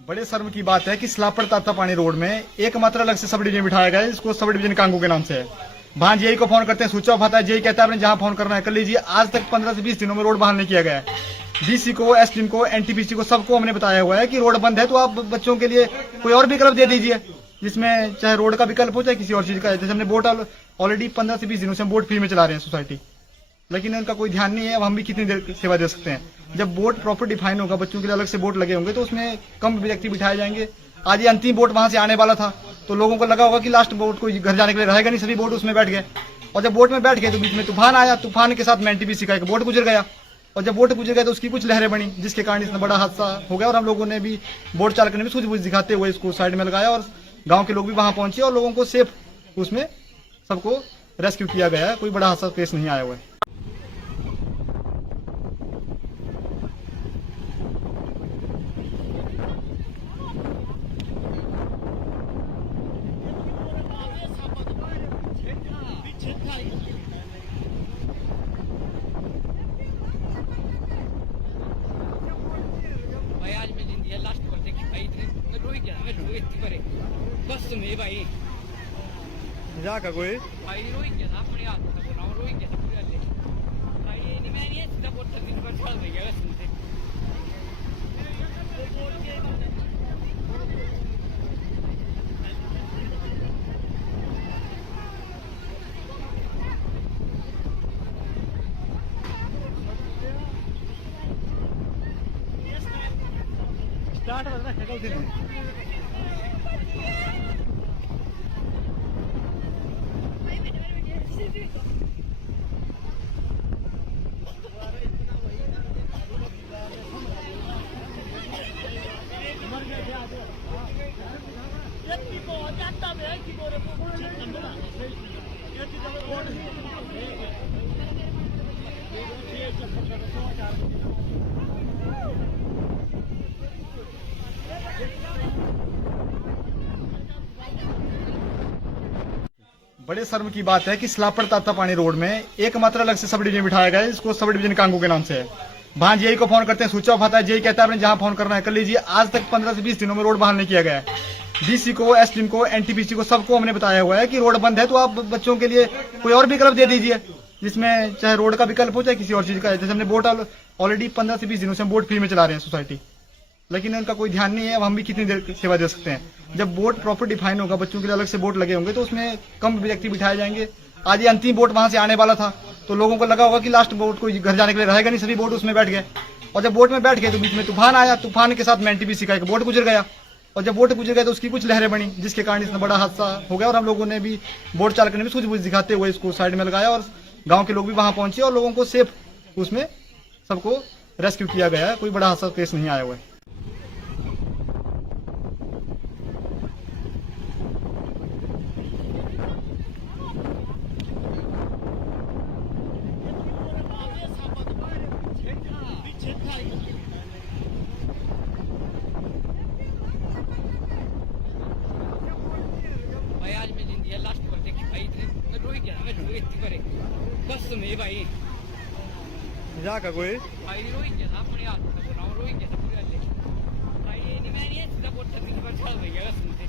बड़े शर्म की बात है कि स्लाब पड़ता था पानी रोड में, एकमात्र अलग से सब डिवीजन बिठाया गया है, इसको सब डिवीजन कांगू के नाम से है। वहां जेई को फोन करते हैं, स्विच ऑफ आता है, जेई कहता है आपने जहां फोन करना है कर लीजिए। आज तक 15 से 20 दिनों में रोड बहाल नहीं किया गया है। डीसी को, एसडीएम को, एनटीपीसी को, सबको हमने बताया हुआ है कि रोड बंद है तो आप बच्चों के लिए कोई और विकल्प दे दीजिए, जिसमें चाहे रोड का विकल्प हो चाहे किसी और चीज का। जैसे हमने बोट ऑलरेडी 15 से 20 दिनों से हम बोट फ्री में चला रहे हैं सोसाइटी, लेकिन उनका कोई ध्यान नहीं है। अब हम भी कितनी देर सेवा दे सकते हैं। जब बोट प्रॉपर डिफाइन होगा, बच्चों के लिए अलग से बोट लगे होंगे तो उसमें कम व्यक्ति बिठाए जाएंगे। आज ये अंतिम बोट वहां से आने वाला था तो लोगों को लगा होगा कि लास्ट बोट कोई घर जाने के लिए रहेगा नहीं, सभी बोट उसमें बैठ गए। और जब बोट में बैठ गए तो बीच में तूफान आया, तूफान के साथ में एनटीपीसी का एक बोट गुजर गया, और जब बोट गुजर गया तो उसकी कुछ लहरें बनी, जिसके कारण इतना बड़ा हादसा हो गया। और हम लोगों ने भी, बोट चालक ने भी सूझबूझ दिखाते हुए इसको साइड में लगाया और गाँव के लोग भी वहां पहुंचे और लोगों को सेफ उसमें सबको रेस्क्यू किया गया है। कोई बड़ा हादसा पेश नहीं आया हुआ है। भाई आज मैं जिंदगी लास्ट पर देखी भाई मैं रोई गया मैं रोई करे बस नहीं भाई मजाक है कोई भाई रोई गया था अपने हाथ से बोला रोई गया था पूरा ले भाई ये नहीं मैं नहीं सीधा बोल सकती पर चल रही है कसम से बड़े शर्म की बात है कि स्लाब पड़ता था पानी रोड में, एकमात्र अलग से सब डिवीजन बिठाया गया है, इसको सब डिवीजन कांगू के नाम से है। वहां जेई को फोन करते हैं, स्विच ऑफ आता है, जेई कहता है आपने जहां फोन करना है कर लीजिए। आज तक 15 से 20 दिनों में रोड बहाल नहीं किया गया है। डीसी को, एसडीएम को, एनटीपीसी को, सबको हमने बताया हुआ है कि रोड बंद है तो आप बच्चों के लिए कोई और विकल्प दे दीजिए, जिसमें चाहे रोड का विकल्प हो चाहे किसी और चीज का। जैसे हमने बोट ऑलरेडी 15 से 20 दिनों से हम बोट फ्री में चला रहे हैं सोसाइटी, लेकिन उनका कोई ध्यान नहीं है। अब हम भी कितनी देर सेवा दे सकते हैं। जब बोट प्रॉपर डिफाइन होगा, बच्चों के लिए अलग से बोट लगे होंगे तो उसमें कम व्यक्ति बिठाए जाएंगे। आज ये अंतिम बोट वहां से आने वाला था तो लोगों को लगा होगा कि लास्ट बोट कोई घर जाने के लिए रहेगा नहीं, सभी बोट उसमें बैठ गए। और जब बोट में बैठ गए तो बीच में तूफान आया, तूफान के साथ में एनटीपीसी का एक बोट गुजर गया, और जब बोट गुजर गया तो उसकी कुछ लहरें बनी, जिसके कारण इतना बड़ा हादसा हो गया। और हम लोगों ने भी, बोट चालक ने भी सूझबूझ दिखाते हुए इसको साइड में लगाया और गाँव के लोग भी वहां पहुंचे और लोगों को सेफ उसमें सबको रेस्क्यू किया गया है। कोई बड़ा हादसा पेश नहीं आया हुआ है। भाई आज मैं जिंदगी लास्ट पर देखी भाई, इतने रोई क्या मैं रोई इतनी करे बस में भाई मजाक है कोई? भाई रोई क्या अपने हाथ में बनाओ, रोई क्या पूरा ले भाई। ये नहीं मैं नहीं सीधा बोट दिन पर चल रही है कसम से।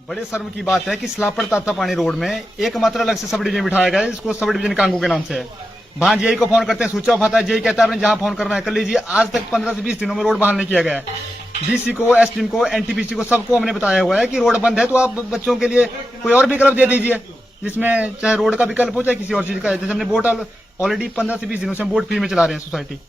बड़े शर्म की बात है कि स्लाब पड़ता था पानी रोड में, एकमात्र अलग से सब डिवीजन बिठाया गया है, इसको सब डिवीजन कांगू के नाम से है। वहां जेई को फोन करते हैं, स्विच ऑफ आता है, जेई कहता है आपने जहां फोन करना है कर लीजिए। आज तक 15 से 20 दिनों में रोड बहाल नहीं किया गया है। डीसी को, एसडीएम को, एनटीपीसी को, सबको हमने बताया हुआ है कि रोड बंद है तो आप बच्चों के लिए कोई और विकल्प दे दीजिए, जिसमें चाहे रोड का विकल्प हो चाहे किसी और चीज का। जैसे हमने बोट ऑलरेडी 15 से 20 दिनों से हम बोट फ्री में चला रहे हैं सोसाइटी,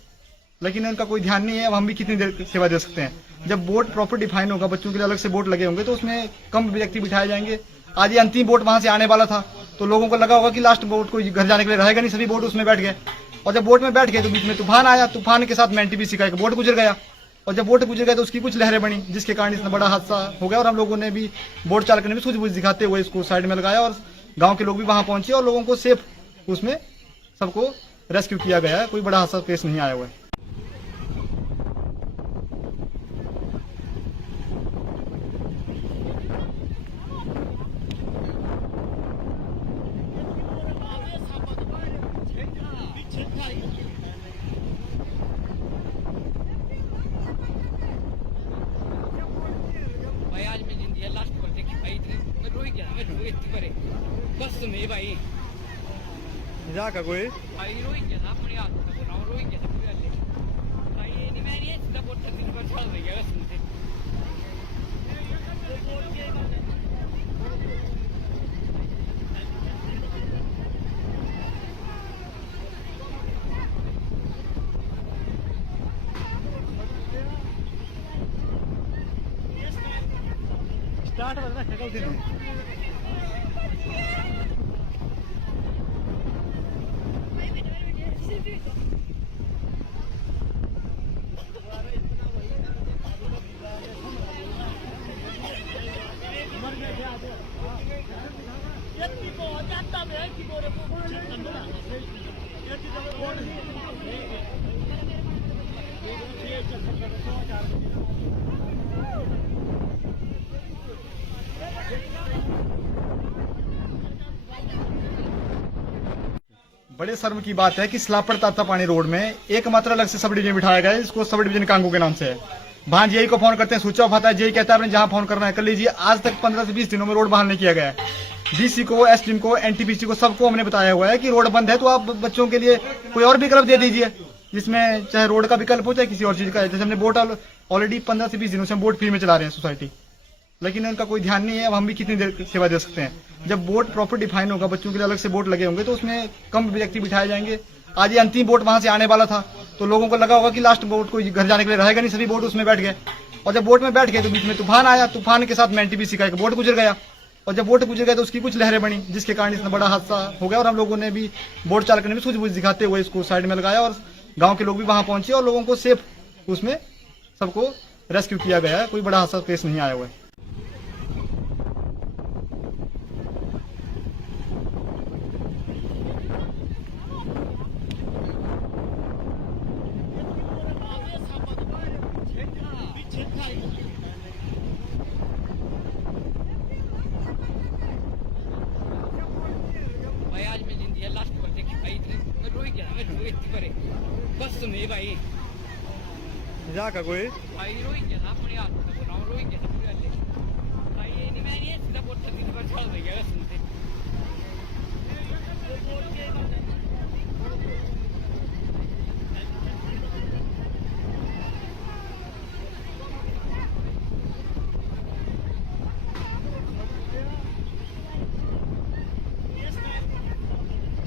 लेकिन उनका कोई ध्यान नहीं है। अब हम भी कितनी देर सेवा दे सकते हैं। जब बोट प्रॉपर डिफाइन होगा, बच्चों के लिए अलग से बोट लगे होंगे तो उसमें कम व्यक्ति बिठाए जाएंगे। आज ये अंतिम बोट वहां से आने वाला था तो लोगों को लगा होगा कि लास्ट बोट कोई घर जाने के लिए रहेगा नहीं, सभी बोट उसमें बैठ गए। और जब बोट में बैठ गए तो बीच में तूफान आया, तूफान के साथ में एनटीपीसी का एक बोट गुजर गया, और जब बोट गुजर गया तो उसकी कुछ लहरें बनी, जिसके कारण इतना बड़ा हादसा हो गया। और हम लोगों ने भी, बोट चालक ने भी सूझबूझ दिखाते हुए इसको साइड में लगाया और गाँव के लोग भी वहां पहुंचे और लोगों को सेफ उसमें सबको रेस्क्यू किया गया है। कोई बड़ा हादसा पेश नहीं आया हुआ है। भाई आज मैं जिंदगी लास्ट पर देखी भाई, इतने रोई क्या मैं रोई इतनी करे बस में भाई मजाक है कोई? भाई रोई क्या अपने हाथ में बनाओ, रोई क्या पूरा ले भाई। ये नहीं मैं नहीं सीधा बोट दिन पर चल रही है कसम से। बड़े शर्म की बात है कि स्लाब पड़ता था पानी रोड में, एकमात्र अलग से सब डिवीजन बिठाया गया है, इसको सब डिवीजन कांगू के नाम से है। वहां जेई को फोन करते हैं, स्विच ऑफ आता है, जेई कहता है आपने जहां फोन करना है कर लीजिए। आज तक 15 से 20 दिनों में रोड बहाल नहीं किया गया है। डीसी को, एसडीएम को, एनटीपीसी को, सबको हमने बताया हुआ है कि रोड बंद है तो आप बच्चों के लिए कोई और विकल्प दे दीजिए, जिसमें चाहे रोड का विकल्प हो चाहे किसी और चीज का। जैसे हमने बोट ऑलरेडी 15 से 20 दिनों से हम बोट फ्री में चला रहे हैं सोसाइटी, लेकिन उनका कोई ध्यान नहीं है। अब हम भी कितनी देर सेवा दे सकते हैं। जब बोट प्रॉपर डिफाइन होगा, बच्चों के लिए अलग से बोट लगे होंगे, तो उसमें कम व्यक्ति बिठाए जाएंगे। आज ये अंतिम बोट वहां से आने वाला था, तो लोगों को लगा होगा कि लास्ट बोट कोई घर जाने के लिए रहेगा नहीं, सभी बोट उसमें बैठ गए। और जब बोट में बैठ गए तो बीच में तूफान आया, तूफान के साथ में एनटीपीसी का एक बोट गुजर गया, और जब बोट गुजर गया तो उसकी कुछ लहरें बनी, जिसके कारण इतना बड़ा हादसा हो गया। और हम लोगों ने भी, बोट चालक ने भी सूझबूझ दिखाते हुए इसको साइड में लगाया, और गाँव के लोग भी वहां पहुंचे और लोगों को सेफ उसमें सबको रेस्क्यू किया गया है। कोई बड़ा हादसा पेश नहीं आया हुआ है। भाई आज मैं जिंदगी लास्ट पर देखी भाई, मैं रोई गया, मैं रोई करे बस सुनिए भाई, का कोई भाई रोई गया ना अपने हाथ में बनाओ, रोई गया ना पूरे भाई। ये नहीं, मैं ये सीधा बोल सकती थी, पर चल रही है सुनते।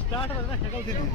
स्टार्ट करना शकल से नहीं।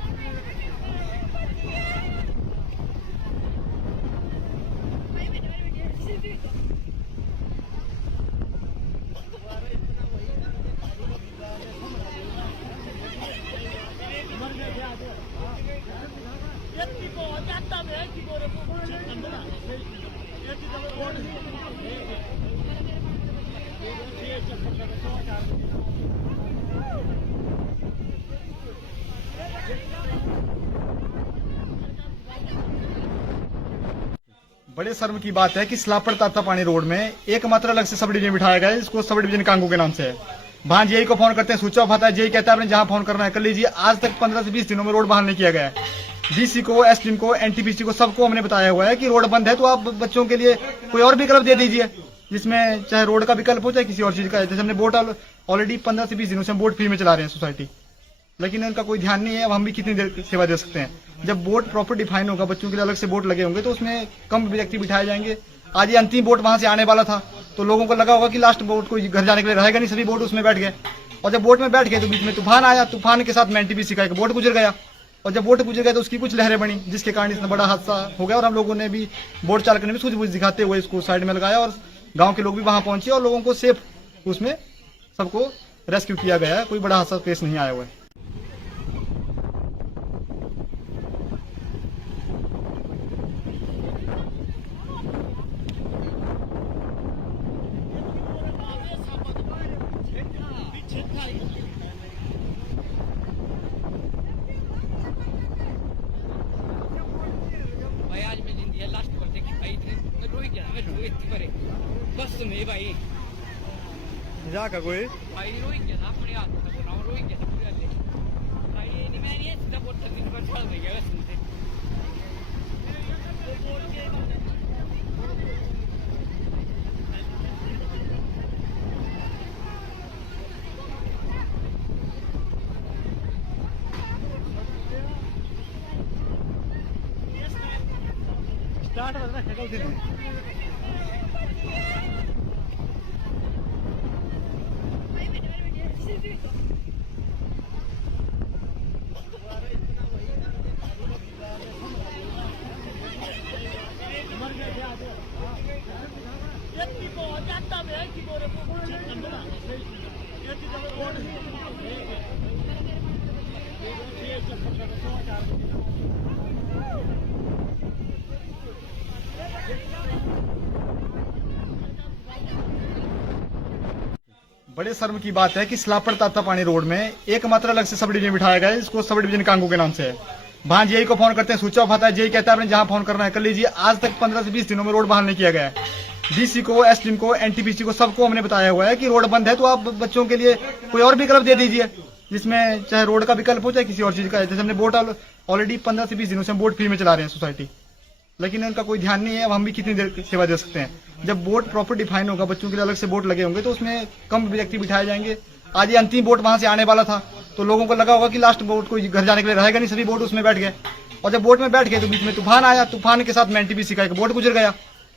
बड़े शर्म की बात है कि स्लाब पड़ता था पानी रोड में, एकमात्र अलग से सब डिवीजन बिठाया गया है, इसको सब डिवीजन कांगू के नाम से है। वहां जेई को फोन करते हैं, स्विच ऑफ आता है, जेई कहता है आपने जहां फोन करना है कर लीजिए। आज तक 15 से 20 दिनों में रोड बहाल नहीं किया गया है। डीसी को, एसडीएम को, एनटीपीसी को, सबको हमने बताया हुआ है कि रोड बंद है तो आप बच्चों के लिए कोई और विकल्प दे दीजिए, जिसमें चाहे रोड का विकल्प हो चाहे किसी और चीज का। जैसे हमने बोट ऑलरेडी 15 से 20 दिनों से हम बोट फ्री में चला रहे हैं सोसाइटी, लेकिन उनका कोई ध्यान नहीं है। अब हम भी कितनी देर सेवा दे सकते हैं। जब बोट प्रॉपर डिफाइन होगा, बच्चों के लिए अलग से बोट लगे होंगे, तो उसमें कम व्यक्ति बिठाए जाएंगे। आज ये अंतिम बोट वहां से आने वाला था, तो लोगों को लगा होगा कि लास्ट बोट कोई घर जाने के लिए रहेगा नहीं, सभी बोट उसमें बैठ गए। और जब बोट में बैठ गए तो बीच में तूफान आया, तूफान के साथ में एनटीपीसी का एक बोट गुजर गया, और जब बोट गुजर गया तो उसकी कुछ लहरें बनी, जिसके कारण इतना बड़ा हादसा हो गया। और हम लोगों ने भी, बोट चालक ने भी सूझबूझ दिखाते हुए इसको साइड में लगाया, और गाँव के लोग भी वहां पहुंचे और लोगों को सेफ उसमें सबको रेस्क्यू किया गया है। कोई बड़ा हादसा पेश नहीं आया हुआ है। भाई आज मैं जिंदगी लास्ट पर देखी भाई, मैं रोई गया, मैं रोई करे बस सुनिए भाई, का कोई भाई रोई गया ना अपने हाथ में बनाओ, रोई गया ना पूरे भाई। ये नहीं, मैं ये सीधा बोल सकती थी, पर चल रही है सुनते। स्टार्ट करना शकल से नहीं। बड़े शर्म की बात है कि स्लापड़ ताता पानी रोड में एकमात्र अलग से सब डिवीजन बिठाया गया है, इसको सब डिवीजन कांगू के नाम से है। वहां जेई को फोन करते हैं, स्विच ऑफ आता है, जेई कहता है आपने जहां फोन करना है कर लीजिए। आज तक 15 से 20 दिनों में रोड बहाल नहीं किया गया है। डीसी को, एसडीएम को, एनटीपीसी को सबको हमने बताया हुआ है कि रोड बंद है तो आप बच्चों के लिए कोई और विकल्प दे दीजिए, जिसमें चाहे रोड का विकल्प हो चाहे किसी और चीज का। जैसे हमने बोट ऑलरेडी 15 से 20 दिनों से हम बोट फ्री में चला रहे हैं सोसाइटी, लेकिन उनका कोई ध्यान नहीं है। अब हम भी कितनी देर सेवा दे सकते हैं। जब बोट प्रॉपर डिफाइन होगा, बच्चों के लिए अलग से बोट लगे होंगे तो उसमें कम व्यक्ति बिठाए जाएंगे। आज ये अंतिम बोट वहां से आने वाला था तो लोगों को लगा होगा कि लास्ट बोट कोई घर जाने के लिए रहेगा नहीं, सभी बोट उसमें बैठ गए। और जब बोट में बैठ गए तो बीच में तूफान आया, तूफान के साथ में एनटीपीसी का एक बोट गुजर गया।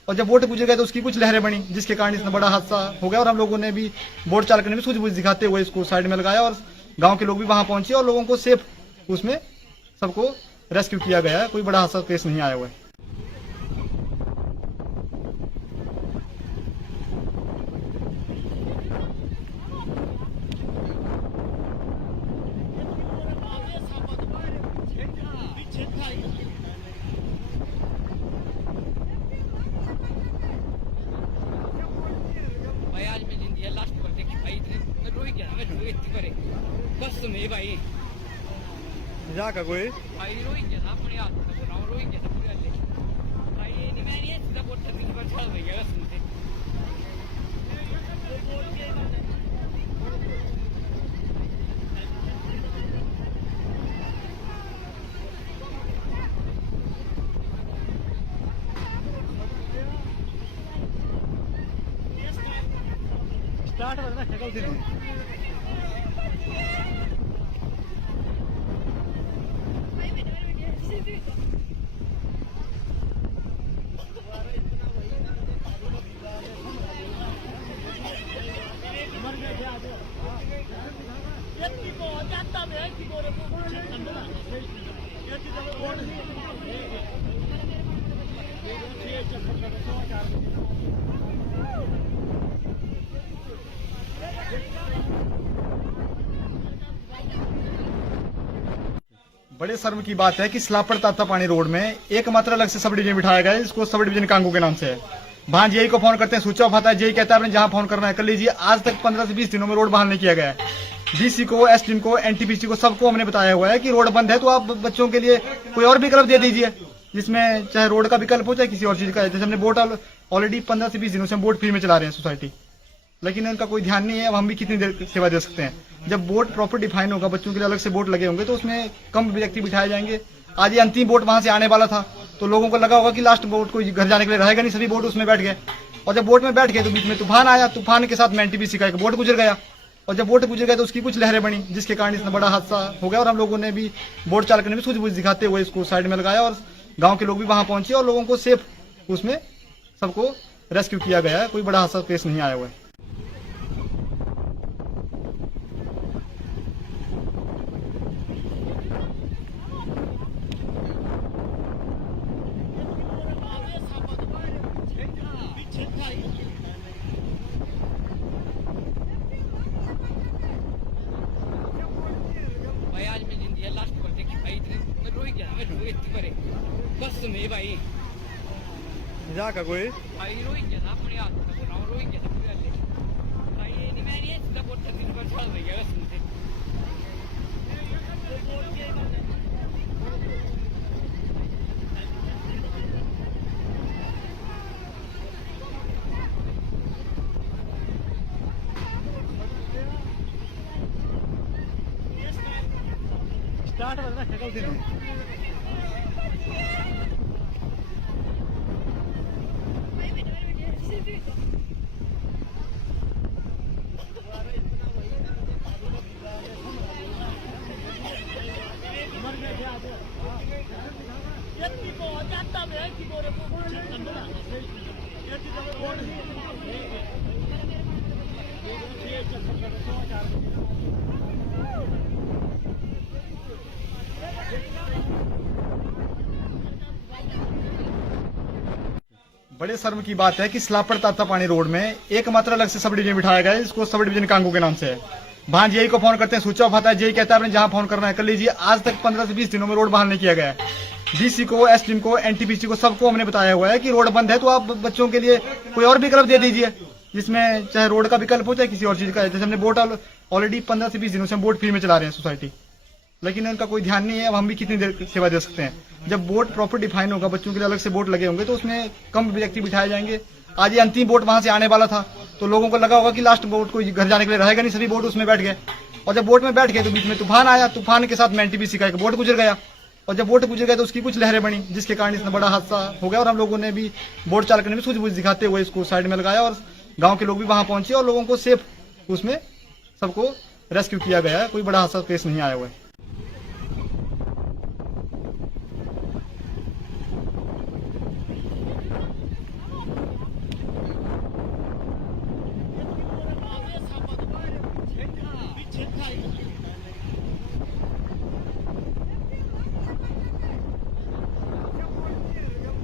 और जब बोट गुजर गया तो उसकी कुछ लहरें बनी, जिसके कारण इतना बड़ा हादसा हो गया। और हम लोगों ने भी, बोट चालक ने भी सूझबूझ दिखाते हुए इसको साइड में लगाया और गांव के लोग भी वहां पहुंचे और लोगों को सेफ उसमें सबको रेस्क्यू किया गया है। कोई बड़ा हादसा पेश नहीं आया हुआ है। भाई आज मैं जिंदगी लास्ट पर देखी भाई, इतने रोई गया मैं रोई इतनी करे बस में भाई का कोई भाई रोई गया था अपने हाथ में बनाओ, रोई गया था पूरा ले भाई। ये नहीं मैं नहीं सीधा बोट दिन पर चल रही है कसम से। स्टार्ट करना शकल से बड़े शर्म की बात है कि स्लापड़ ताता पानी रोड में एकमात्र अलग से सब डिवीजन बिठाया गया है, इसको सब डिवीजन कांगू के नाम से है। वहां जेई को फोन करते हैं, स्विच ऑफ आता है, जेई कहता है आपने जहां फोन करना है कर लीजिए। आज तक 15 से 20 दिनों में रोड बहाल नहीं किया गया है। डीसी को, एसडीएम को, एनटीपीसी को सबको हमने बताया हुआ है कि रोड बंद है तो आप बच्चों के लिए कोई और विकल्प दे दीजिए, जिसमें चाहे रोड का विकल्प हो चाहे किसी और चीज का। जैसे हमने बोट ऑलरेडी 15 से 20 दिनों से हम बोट फ्री में चला रहे हैं सोसाइटी, लेकिन उनका कोई ध्यान नहीं है। अब हम भी कितनी देर सेवा दे सकते हैं। जब बोट प्रॉपर डिफाइन होगा, बच्चों के लिए अलग से बोट लगे होंगे तो उसमें कम व्यक्ति बिठाए जाएंगे। आज ये अंतिम बोट वहां से आने वाला था तो लोगों को लगा होगा कि लास्ट बोट कोई घर जाने के लिए रहेगा नहीं, सभी बोट उसमें बैठ गए। और जब बोट में बैठ गए तो बीच में तूफान आया, तूफान के साथ में एनटीपीसी का एक बोट गुजर गया। और जब बोट गुजर गया तो उसकी कुछ लहरें बनी, जिसके कारण इतना बड़ा हादसा हो गया। और हम लोगों ने भी, बोट चालक ने भी सूझबूझ दिखाते हुए इसको साइड में लगाया और गांव के लोग भी वहां पहुंचे और लोगों को सेफ उसमें सबको रेस्क्यू किया गया है। कोई बड़ा हादसा पेश नहीं आया हुआ है। भाई आज मैं जिंदगी लास्ट पर देखी भाई, इतने रोई गया मैं रोई इतनी करे बस में भाई का कोई भाई रोई गया था अपने हाथ में बनाओ, रोई गया था पूरा ले भाई। ये नहीं मैं नहीं सीधा बोट दिन पर चल रही है कसम से। स्टार्ट करना शकल से बड़े शर्म की बात है कि स्लापड़ ताता पानी रोड में एकमात्र अलग से सब डिवीजन बिठाया गया है, इसको सब डिवीजन कांगू के नाम से है। वहां जेई को फोन करते हैं, स्विच ऑफ आता है, जेई कहता है आपने जहां फोन करना है कर लीजिए। आज तक 15 से 20 दिनों में रोड बहाल नहीं किया गया है। डीसी को, एसडीएम को, एनटीपीसी को सबको हमने बताया हुआ है कि रोड बंद है तो आप बच्चों के लिए कोई और विकल्प दे दीजिए, जिसमें चाहे रोड का विकल्प हो चाहे किसी और चीज का। जैसे हमने बोट ऑलरेडी 15 से 20 दिनों से हम बोट फ्री में चला रहे हैं सोसाइटी, लेकिन उनका कोई ध्यान नहीं है। अब हम भी कितनी देर सेवा दे सकते हैं। जब बोट प्रॉपर डिफाइन होगा, बच्चों के लिए अलग से बोट लगे होंगे, तो उसमें कम व्यक्ति बिठाए जाएंगे। आज ये अंतिम बोट वहां से आने वाला था, तो लोगों को लगा होगा कि लास्ट बोट कोई घर जाने के लिए रहेगा नहीं, सभी बोट उसमें बैठ गए। और जब बोट में बैठ गए तो बीच में तूफान आया, तूफान के साथ में एनटीपीसी का एक बोट गुजर गया, और जब बोट गुजर गया तो उसकी कुछ लहरें बनी, जिसके कारण इतना बड़ा हादसा हो गया। और हम लोगों ने भी, बोट चालक ने भी सूझबूझ दिखाते हुए इसको साइड में लगाया, और गांव के लोग भी वहां पहुंचे और लोगों को सेफ उसमें सबको रेस्क्यू किया गया है। कोई बड़ा हादसा पेश नहीं आया हुआ है।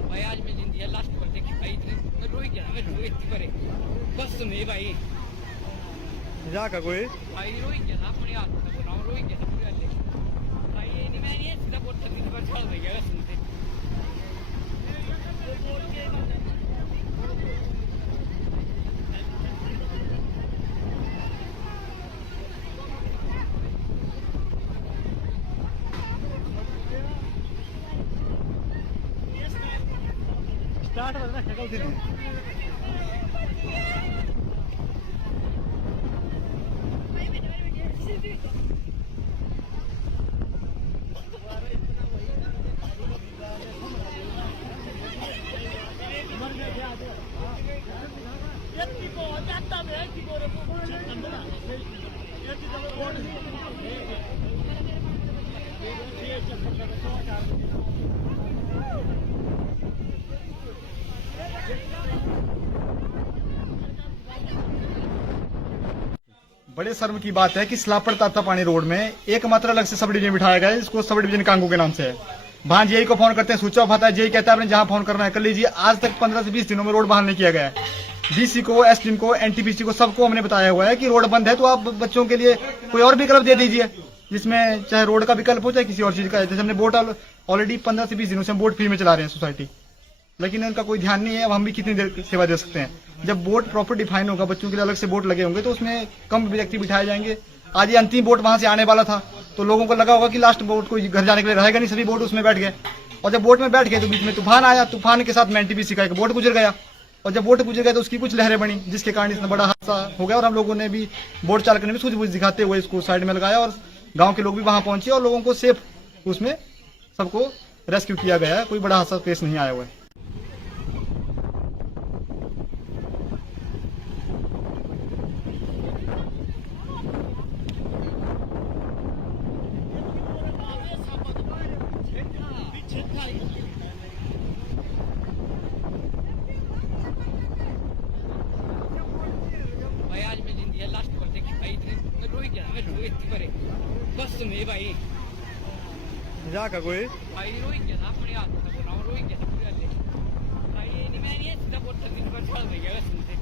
भाई आज मैं जिंदगी लास्ट पर देखी भाई, मैं रोई गया, मैं रोई करे बस नहीं भाई, का कोई भाई रोई गया ना अपने हाथ में, बोला रोई गया ना पूरा ले भाई। ये नहीं मैं नहीं सीधा बोट से दिन भर चल रही है सुनते। स्टार्ट करना शकल से नहीं। बड़े शर्म की बात है कि स्लापड़ ताता पानी रोड में एकमात्र अलग से सब डिवीजन बिठाया गया है, जिसको सब डिवीजन कांगू के नाम से है। वहां जेई को फोन करते हैं, स्विच ऑफ आता है, जेई कहता है आपने जहां फोन करना है कर लीजिए। आज तक 15 से 20 दिनों में रोड बहाल नहीं किया गया है। डीसी को, एसडीएम को, एनटीपीसी को, सबको हमने बताया हुआ है कि रोड बंद है, तो आप बच्चों के लिए कोई और विकल्प दे दीजिए, जिसमें चाहे रोड का विकल्प हो चाहे किसी और चीज का। जैसे हमने बोट ऑलरेडी 15 से 20 दिनों से हम बोट फ्री में चला रहे हैं सोसाइटी, लेकिन उनका कोई ध्यान नहीं है। अब हम भी कितनी देर सेवा दे सकते हैं। जब बोट प्रॉपर डिफाइन होगा, बच्चों के लिए अलग से बोट लगे होंगे, तो उसमें कम व्यक्ति बिठाए जाएंगे। आज ये अंतिम बोट वहां से आने वाला था, तो लोगों को लगा होगा कि लास्ट बोट कोई घर जाने के लिए रहेगा नहीं, सभी बोट उसमें बैठ गए। और जब बोट में बैठ गए तो बीच में तूफान आया, तूफान के साथ में एनटीपीसी का एक बोट गुजर गया, और जब बोट गुजर गया तो उसकी कुछ लहरें बनी, जिसके कारण इतना बड़ा हादसा हो गया। और हम लोगों ने भी, बोट चालक ने भी सूझबूझ दिखाते हुए इसको साइड में लगाया, और गांव के लोग भी वहां पहुंचे और लोगों को सेफ उसमें सबको रेस्क्यू किया गया है। कोई बड़ा हादसा पेश नहीं आया हुआ है। भाई आज मैं जिंदगी लास्ट पर देखी भाई, मैं रोई गया, मैं रोई करे बस नहीं भाई, का कोई भाई रोई गया ना अपने हाथ में, बोला रोई गया ना पूरा ले भाई। ये नहीं मैं नहीं सीधा बोट से दिन भर चल रही है सुनते।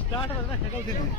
स्टार्ट करना शकल से नहीं।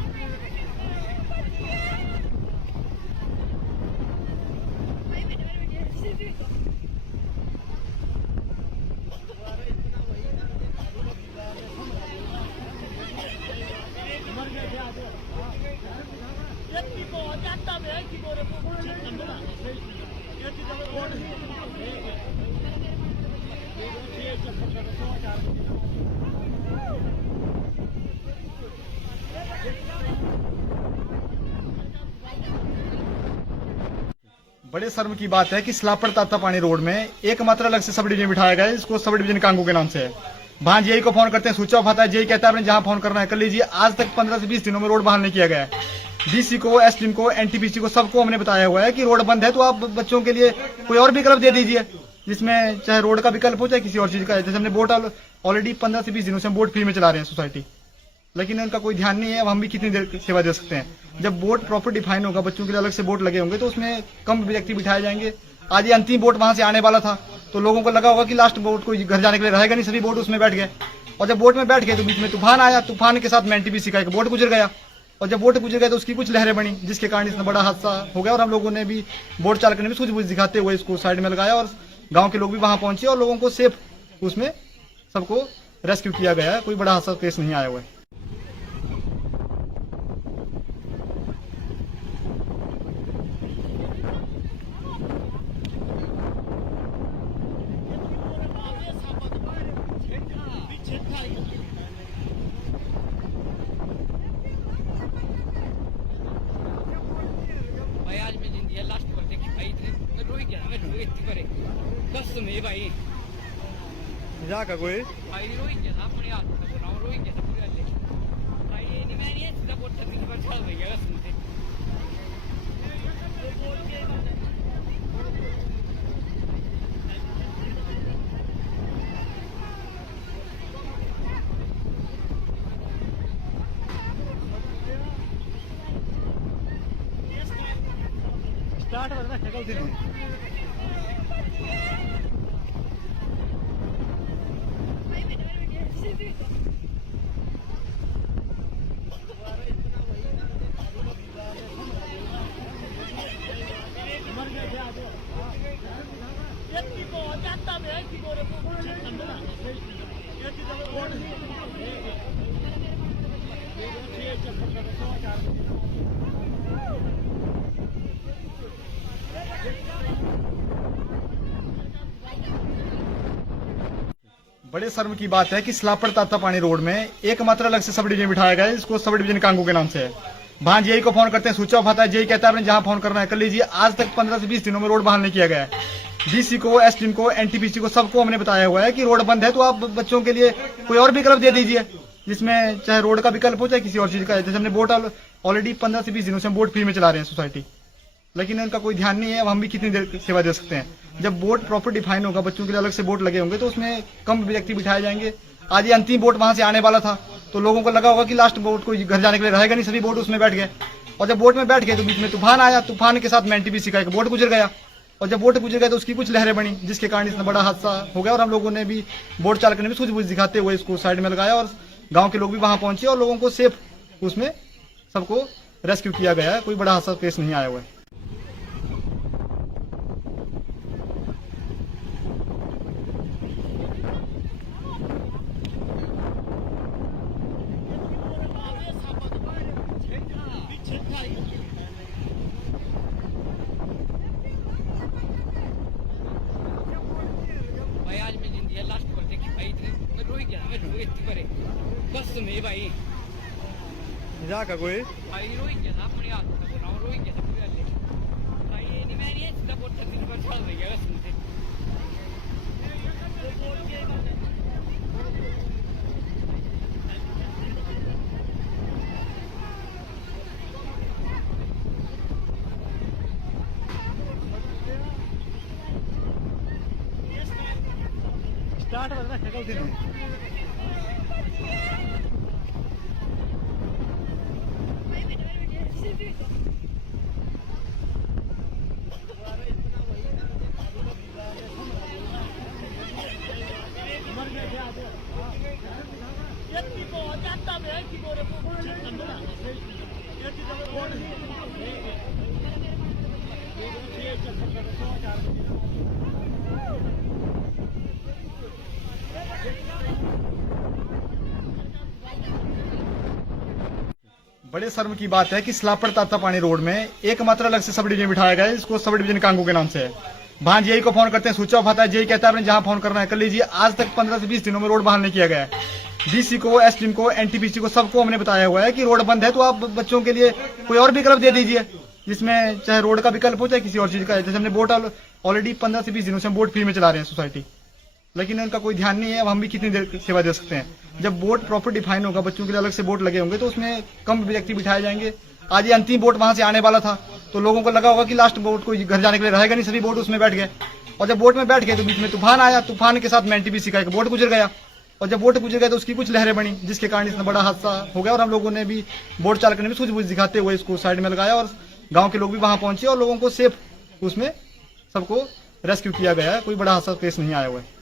बड़े शर्म की बात है कि स्लापड़ ताता पानी रोड में एकमात्र अलग से सब डिवीजन बिठाया गया है, जिसको सब डिवीजन कांगू के नाम से है। वहां जेई को फोन करते हैं, स्विच ऑफ आता है, जेई कहता है आपने जहां फोन करना है कर लीजिए। आज तक 15 से 20 दिनों में रोड बहाल नहीं किया गया है। डीसी को, एसडीएम को, एनटीपीसी को, सबको हमने बताया हुआ है कि रोड बंद है, तो आप बच्चों के लिए कोई और विकल्प दे दीजिए, जिसमें चाहे रोड का विकल्प हो चाहे किसी और चीज का। जैसे हमने बोट ऑलरेडी 15 से 20 दिनों से हम बोट फ्री में चला रहे हैं सोसाइटी, लेकिन उनका कोई ध्यान नहीं है। अब हम भी कितनी देर सेवा दे सकते हैं। जब बोट प्रॉपर डिफाइन होगा, बच्चों के लिए अलग से बोट लगे होंगे, तो उसमें कम व्यक्ति बिठाए जाएंगे। आज ये अंतिम बोट वहां से आने वाला था, तो लोगों को लगा होगा कि लास्ट बोट कोई घर जाने के लिए रहेगा नहीं, सभी बोट उसमें बैठ गए। और जब बोट में बैठ गए तो बीच में तूफान आया, तूफान के साथ में एनटीपीसी का एक बोट गुजर गया। और जब बोट गुजर गया तो उसकी कुछ लहरें बनी, जिसके कारण इतना बड़ा हादसा हो गया। और हम लोगों ने भी, बोट चालक ने भी सूझबूझ दिखाते हुए इसको साइड में लगाया और गांव के लोग भी वहां पहुंचे और लोगों को सेफ उसमें सबको रेस्क्यू किया गया है। कोई बड़ा हादसा केस नहीं आया हुआ है। भाई आज मैं जिंदगी लास्ट पर देखी भाई इतने रोई गया मैं रोई इतनी करे बस में भाई मजाक है कोई? भाई रोई गया अपने हाथ में बनाओ रोई गया पूरा ले भाई ये नहीं मैं नहीं सीधा बोट दिन पर चल रही है कसम से स्टार्ट करना शकल से नहीं। बड़े शर्म की बात है कि स्लापड़ ताता पानी रोड में एकमात्र अलग से सब डिवीजन बिठाया गया है, इसको सब डिवीजन कांगू के नाम से है। वहां जेई को फोन करते हैं, स्विच ऑफ आता है, जेई कहता है आपने जहां फोन करना है कर लीजिए। आज तक 15 से 20 दिनों में रोड बहाल नहीं किया गया है। डीसी को, एसडीएम को, एनटीपीसी को, सबको हमने बताया हुआ है कि रोड बंद है तो आप बच्चों के लिए कोई और विकल्प दे दीजिए, जिसमें चाहे रोड का विकल्प हो चाहे किसी और चीज का। जैसे हमने बोट ऑलरेडी 15 से 20 दिनों से हम बोट फ्री में चला रहे हैं सोसाइटी, लेकिन इनका कोई ध्यान नहीं है। अब हम भी कितनी देर सेवा दे सकते हैं? जब बोट प्रॉपर डिफाइन होगा, बच्चों के लिए अलग से बोट लगे होंगे तो उसमें कम व्यक्ति बिठाए जाएंगे। आज ये अंतिम बोट वहां से आने वाला था तो लोगों को लगा होगा कि लास्ट बोट कोई घर जाने के लिए रहेगा नहीं, सभी बोट उसमें बैठ गए। और जब बोट में बैठ गए तो बीच में तूफान आया, तूफान के साथ में एनटीपीसी का एक बोट गुजर गया। और जब बोट गुजर गया तो उसकी कुछ लहरें बनी, जिसके कारण इतना बड़ा हादसा हो गया। और हम लोगों ने भी, बोट चालक ने भी सूझबूझ दिखाते हुए इसको साइड में लगाया और गांव के लोग भी वहां पहुंचे और लोगों को सेफ उसमें सबको रेस्क्यू किया गया है। कोई बड़ा हादसा केस नहीं आया हुआ है। भाई आज मैं जिंदगी लास्ट पर देखी भाई इतने रोई गया मैं रोई इतनी करे बस में भाई मजाक है कोई? भाई रोई गया अपने हाथ में बनाओ रोई गया पूरा ले भाई ये नहीं मैं नहीं सीधा बोट दिन पर चल रही है कसम से स्टार्ट करना शकल से नहीं। बड़े शर्म की बात है कि स्लापड़ ताता पानी रोड में एकमात्र अलग से सब डिवीजन बिठाया गया है, इसको सब डिवीजन कांगू के नाम से है। वहां जेई को फोन करते हैं, स्विच ऑफ आता है, जेई कहता है आपने जहां फोन करना है कर लीजिए। आज तक 15 से 20 दिनों में रोड बहाल नहीं किया गया है। डीसी को, एसडीएम को, एनटीपीसी को, सबको हमने बताया हुआ है कि रोड बंद है तो आप बच्चों के लिए कोई और विकल्प दे दीजिए, जिसमें चाहे रोड का विकल्प हो चाहे किसी और चीज का। जैसे हमने बोट ऑलरेडी 15 से 20 दिनों से हम बोट फ्री में चला रहे हैं सोसाइटी, लेकिन इनका कोई ध्यान नहीं है। अब हम भी कितनी देर सेवा दे सकते हैं? जब बोट प्रॉपर डिफाइन होगा, बच्चों के लिए अलग से बोट लगे होंगे तो उसमें कम व्यक्ति बिठाए जाएंगे। आज ये अंतिम बोट वहां से आने वाला था तो लोगों को लगा होगा कि लास्ट बोट कोई घर जाने के लिए रहेगा नहीं, सभी बोट उसमें बैठ गए। और जब बोट में बैठ गए तो बीच में तूफान आया, तूफान के साथ में एनटीपीसी का एक बोट गुजर गया। और जब बोट गुजर गया तो उसकी कुछ लहरें बनी, जिसके कारण इतना बड़ा हादसा हो गया। और हम लोगों ने भी, बोट चालक ने भी सूझबूझ दिखाते हुए इसको साइड में लगाया और गांव के लोग भी वहां पहुंचे और लोगों को सेफ उसमें सबको रेस्क्यू किया गया है। कोई बड़ा हादसा केस नहीं आया हुआ है।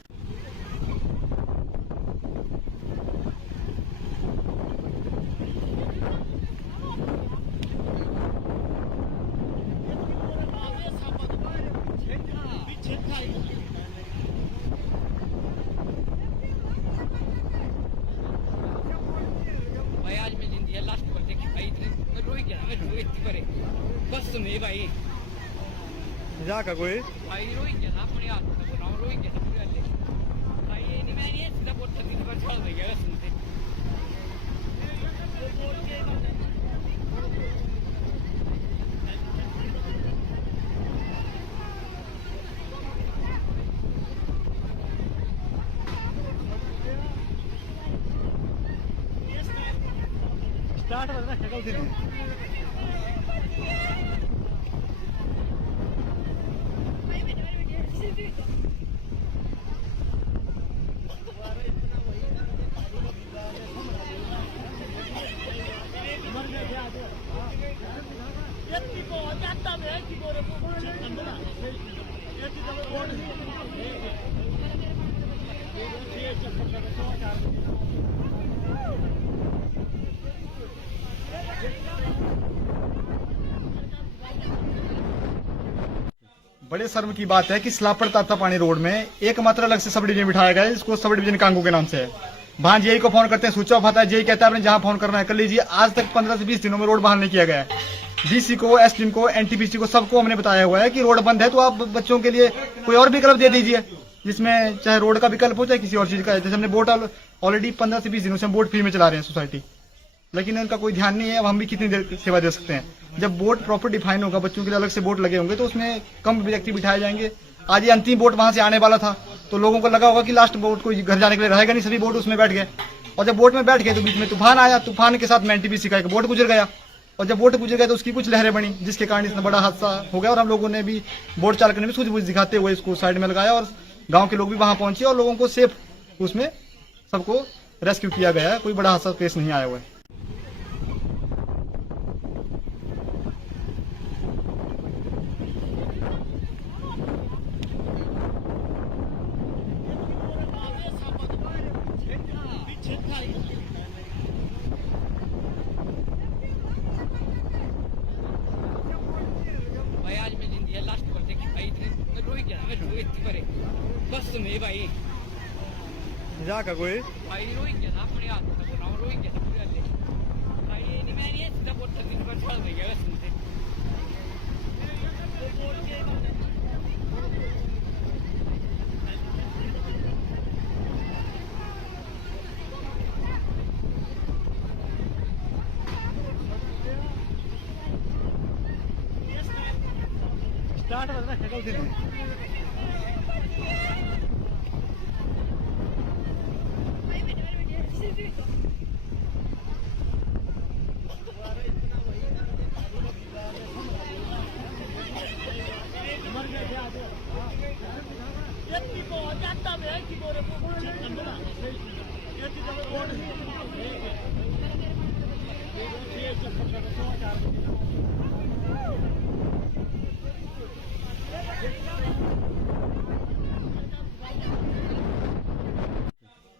रोई क्या मैं रोई करे बस नहीं भाई मजाक है कोई भाई रोई क्या अपने हाथ में बनाओ रोई क्या पूरा ले भाई ये नहीं मैं ये सीधा बोल सकती थी पर चल रही है सुनते स्टार्ट करना शक्ल से नहीं बड़े शर्म की बात है कि स्लाब पड़ता था पानी रोड में, एकमात्र अलग से सब डिवीजन बिठाया गया है, इसको सब डिवीजन कांगू के नाम से है। वहां जेई को फोन करते हैं, स्विच ऑफ आता है, जेई कहता है आपने जहां फोन करना है कर लीजिए। आज तक 15 से 20 दिनों में रोड बहाल नहीं किया गया है। डीसी को, एसडीएम को, एनटीपीसी को, सबको हमने बताया हुआ है कि रोड बंद है तो आप बच्चों के लिए कोई और विकल्प दे दीजिए, जिसमें चाहे रोड का विकल्प हो चाहे किसी और चीज का। जैसे हमने बोट ऑलरेडी 15 से 20 दिनों से हम बोट फ्री में चला रहे हैं सोसाइटी, लेकिन इनका कोई ध्यान नहीं है। अब हम भी कितनी देर सेवा दे सकते हैं। जब बोट प्रॉपर डिफाइन होगा, बच्चों के लिए अलग से बोट लगे होंगे तो उसमें कम व्यक्ति बिठाए जाएंगे। आज ये अंतिम बोट वहां से आने वाला था तो लोगों को लगा होगा कि लास्ट बोट कोई घर जाने के लिए रहेगा नहीं, सभी बोट उसमें बैठ गए। और जब बोट में बैठ गए तो बीच में तूफान आया, तूफान के साथ में एनटीपीसी का एक बोट गुजर गया, और जब बोट गुजर गया तो उसकी कुछ लहरें बनी, जिसके कारण इतना बड़ा हादसा हो गया। और हम लोगों ने भी, बोट चालक ने भी सूझबूझ दिखाते हुए इसको साइड में लगाया और गाँव के लोग भी वहां पहुंचे और लोगों को सेफ उसमें सबको रेस्क्यू किया गया है। कोई बड़ा हादसा पेश नहीं आया हुआ है। भाई आज मैं जिंदगी लास्ट पर देखी भाई मैं रोई क्या मैं रोई करे बस नहीं भाई मजाक है कोई भाई रोई क्या अपने हाथ में बनाओ रोई क्या पूरा ले भाई ये नहीं मैं ये सीधा बोल सकती थी पर चल रही है सुनते स्टार्ट करना शक्ल से नहीं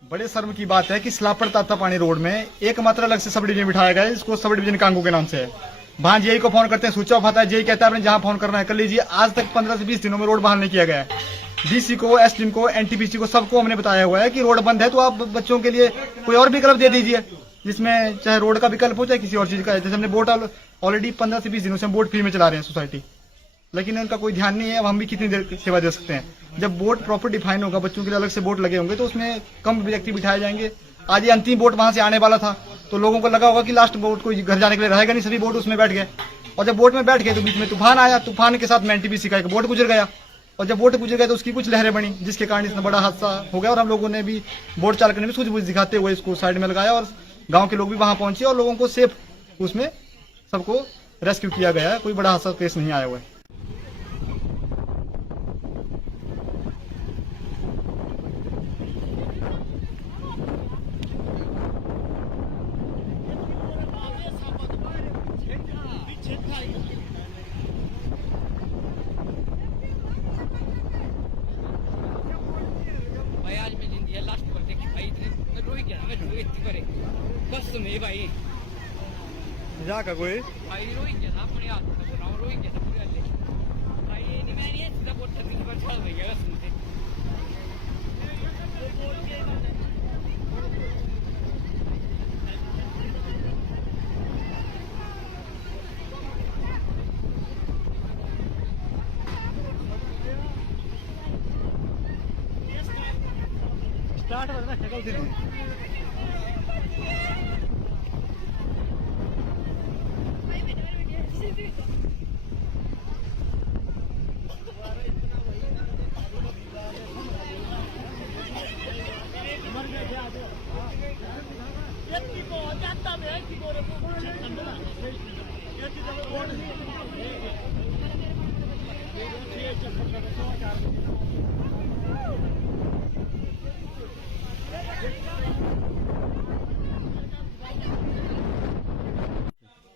बड़े शर्म की बात है कि स्लाब पड़ता था पानी रोड में, एकमात्र अलग से सब डिवीजन बिठाया गया है, इसको सब डिवीजन कांगू के नाम से है। वहां जेई को फोन करते हैं, स्विच ऑफ आता है, जेई कहता है आपने जहां फोन करना है कर लीजिए। आज तक 15 से 20 दिनों में रोड बहाल नहीं किया गया है। डीसी को, एसडीएम को, एनटीपीसी को, सबको हमने बताया हुआ है कि रोड बंद है तो आप बच्चों के लिए कोई और विकल्प दे दीजिए, जिसमें चाहे रोड का विकल्प हो चाहे किसी और चीज का। जैसे हमने बोट ऑलरेडी 15 से 20 दिनों से हम बोट फ्री में चला रहे हैं सोसाइटी, लेकिन इनका कोई ध्यान नहीं है। अब हम भी कितनी देर सेवा दे सकते हैं। जब बोट प्रॉपर डिफाइन होगा, बच्चों के लिए अलग से बोट लगे होंगे तो उसमें कम व्यक्ति बिठाए जाएंगे। आज ये अंतिम बोट वहां से आने वाला था तो लोगों को लगा होगा कि लास्ट बोट कोई घर जाने के लिए रहेगा नहीं, सभी बोट उसमें बैठ गए। और जब बोट में बैठ गए तो बीच में तूफान आया, तूफान के साथ में एनटीपीसी का एक बोट गुजर गया, और जब बोट गुजर गया तो उसकी कुछ लहरें बनी, जिसके कारण इतना बड़ा हादसा हो गया। और हम लोगों ने भी, बोट चालक ने भी सूझबूझ दिखाते हुए इसको साइड में लगाया और गाँव के लोग भी वहां पहुंचे और लोगों को सेफ उसमें सबको रेस्क्यू किया गया है। कोई बड़ा हादसा पेश नहीं आया हुआ है। भाई आज मैं जिंदगी लास्ट पर देखी भाई मैं रोई क्या मैं रोई करे बस नहीं भाई मजाक है कोई भाई रोई क्या अपने हाथ में बनाओ रोई क्या पूरा ले भाई ये नहीं मैं ये सीधा बोल सकती थी पर चल रही है सुनते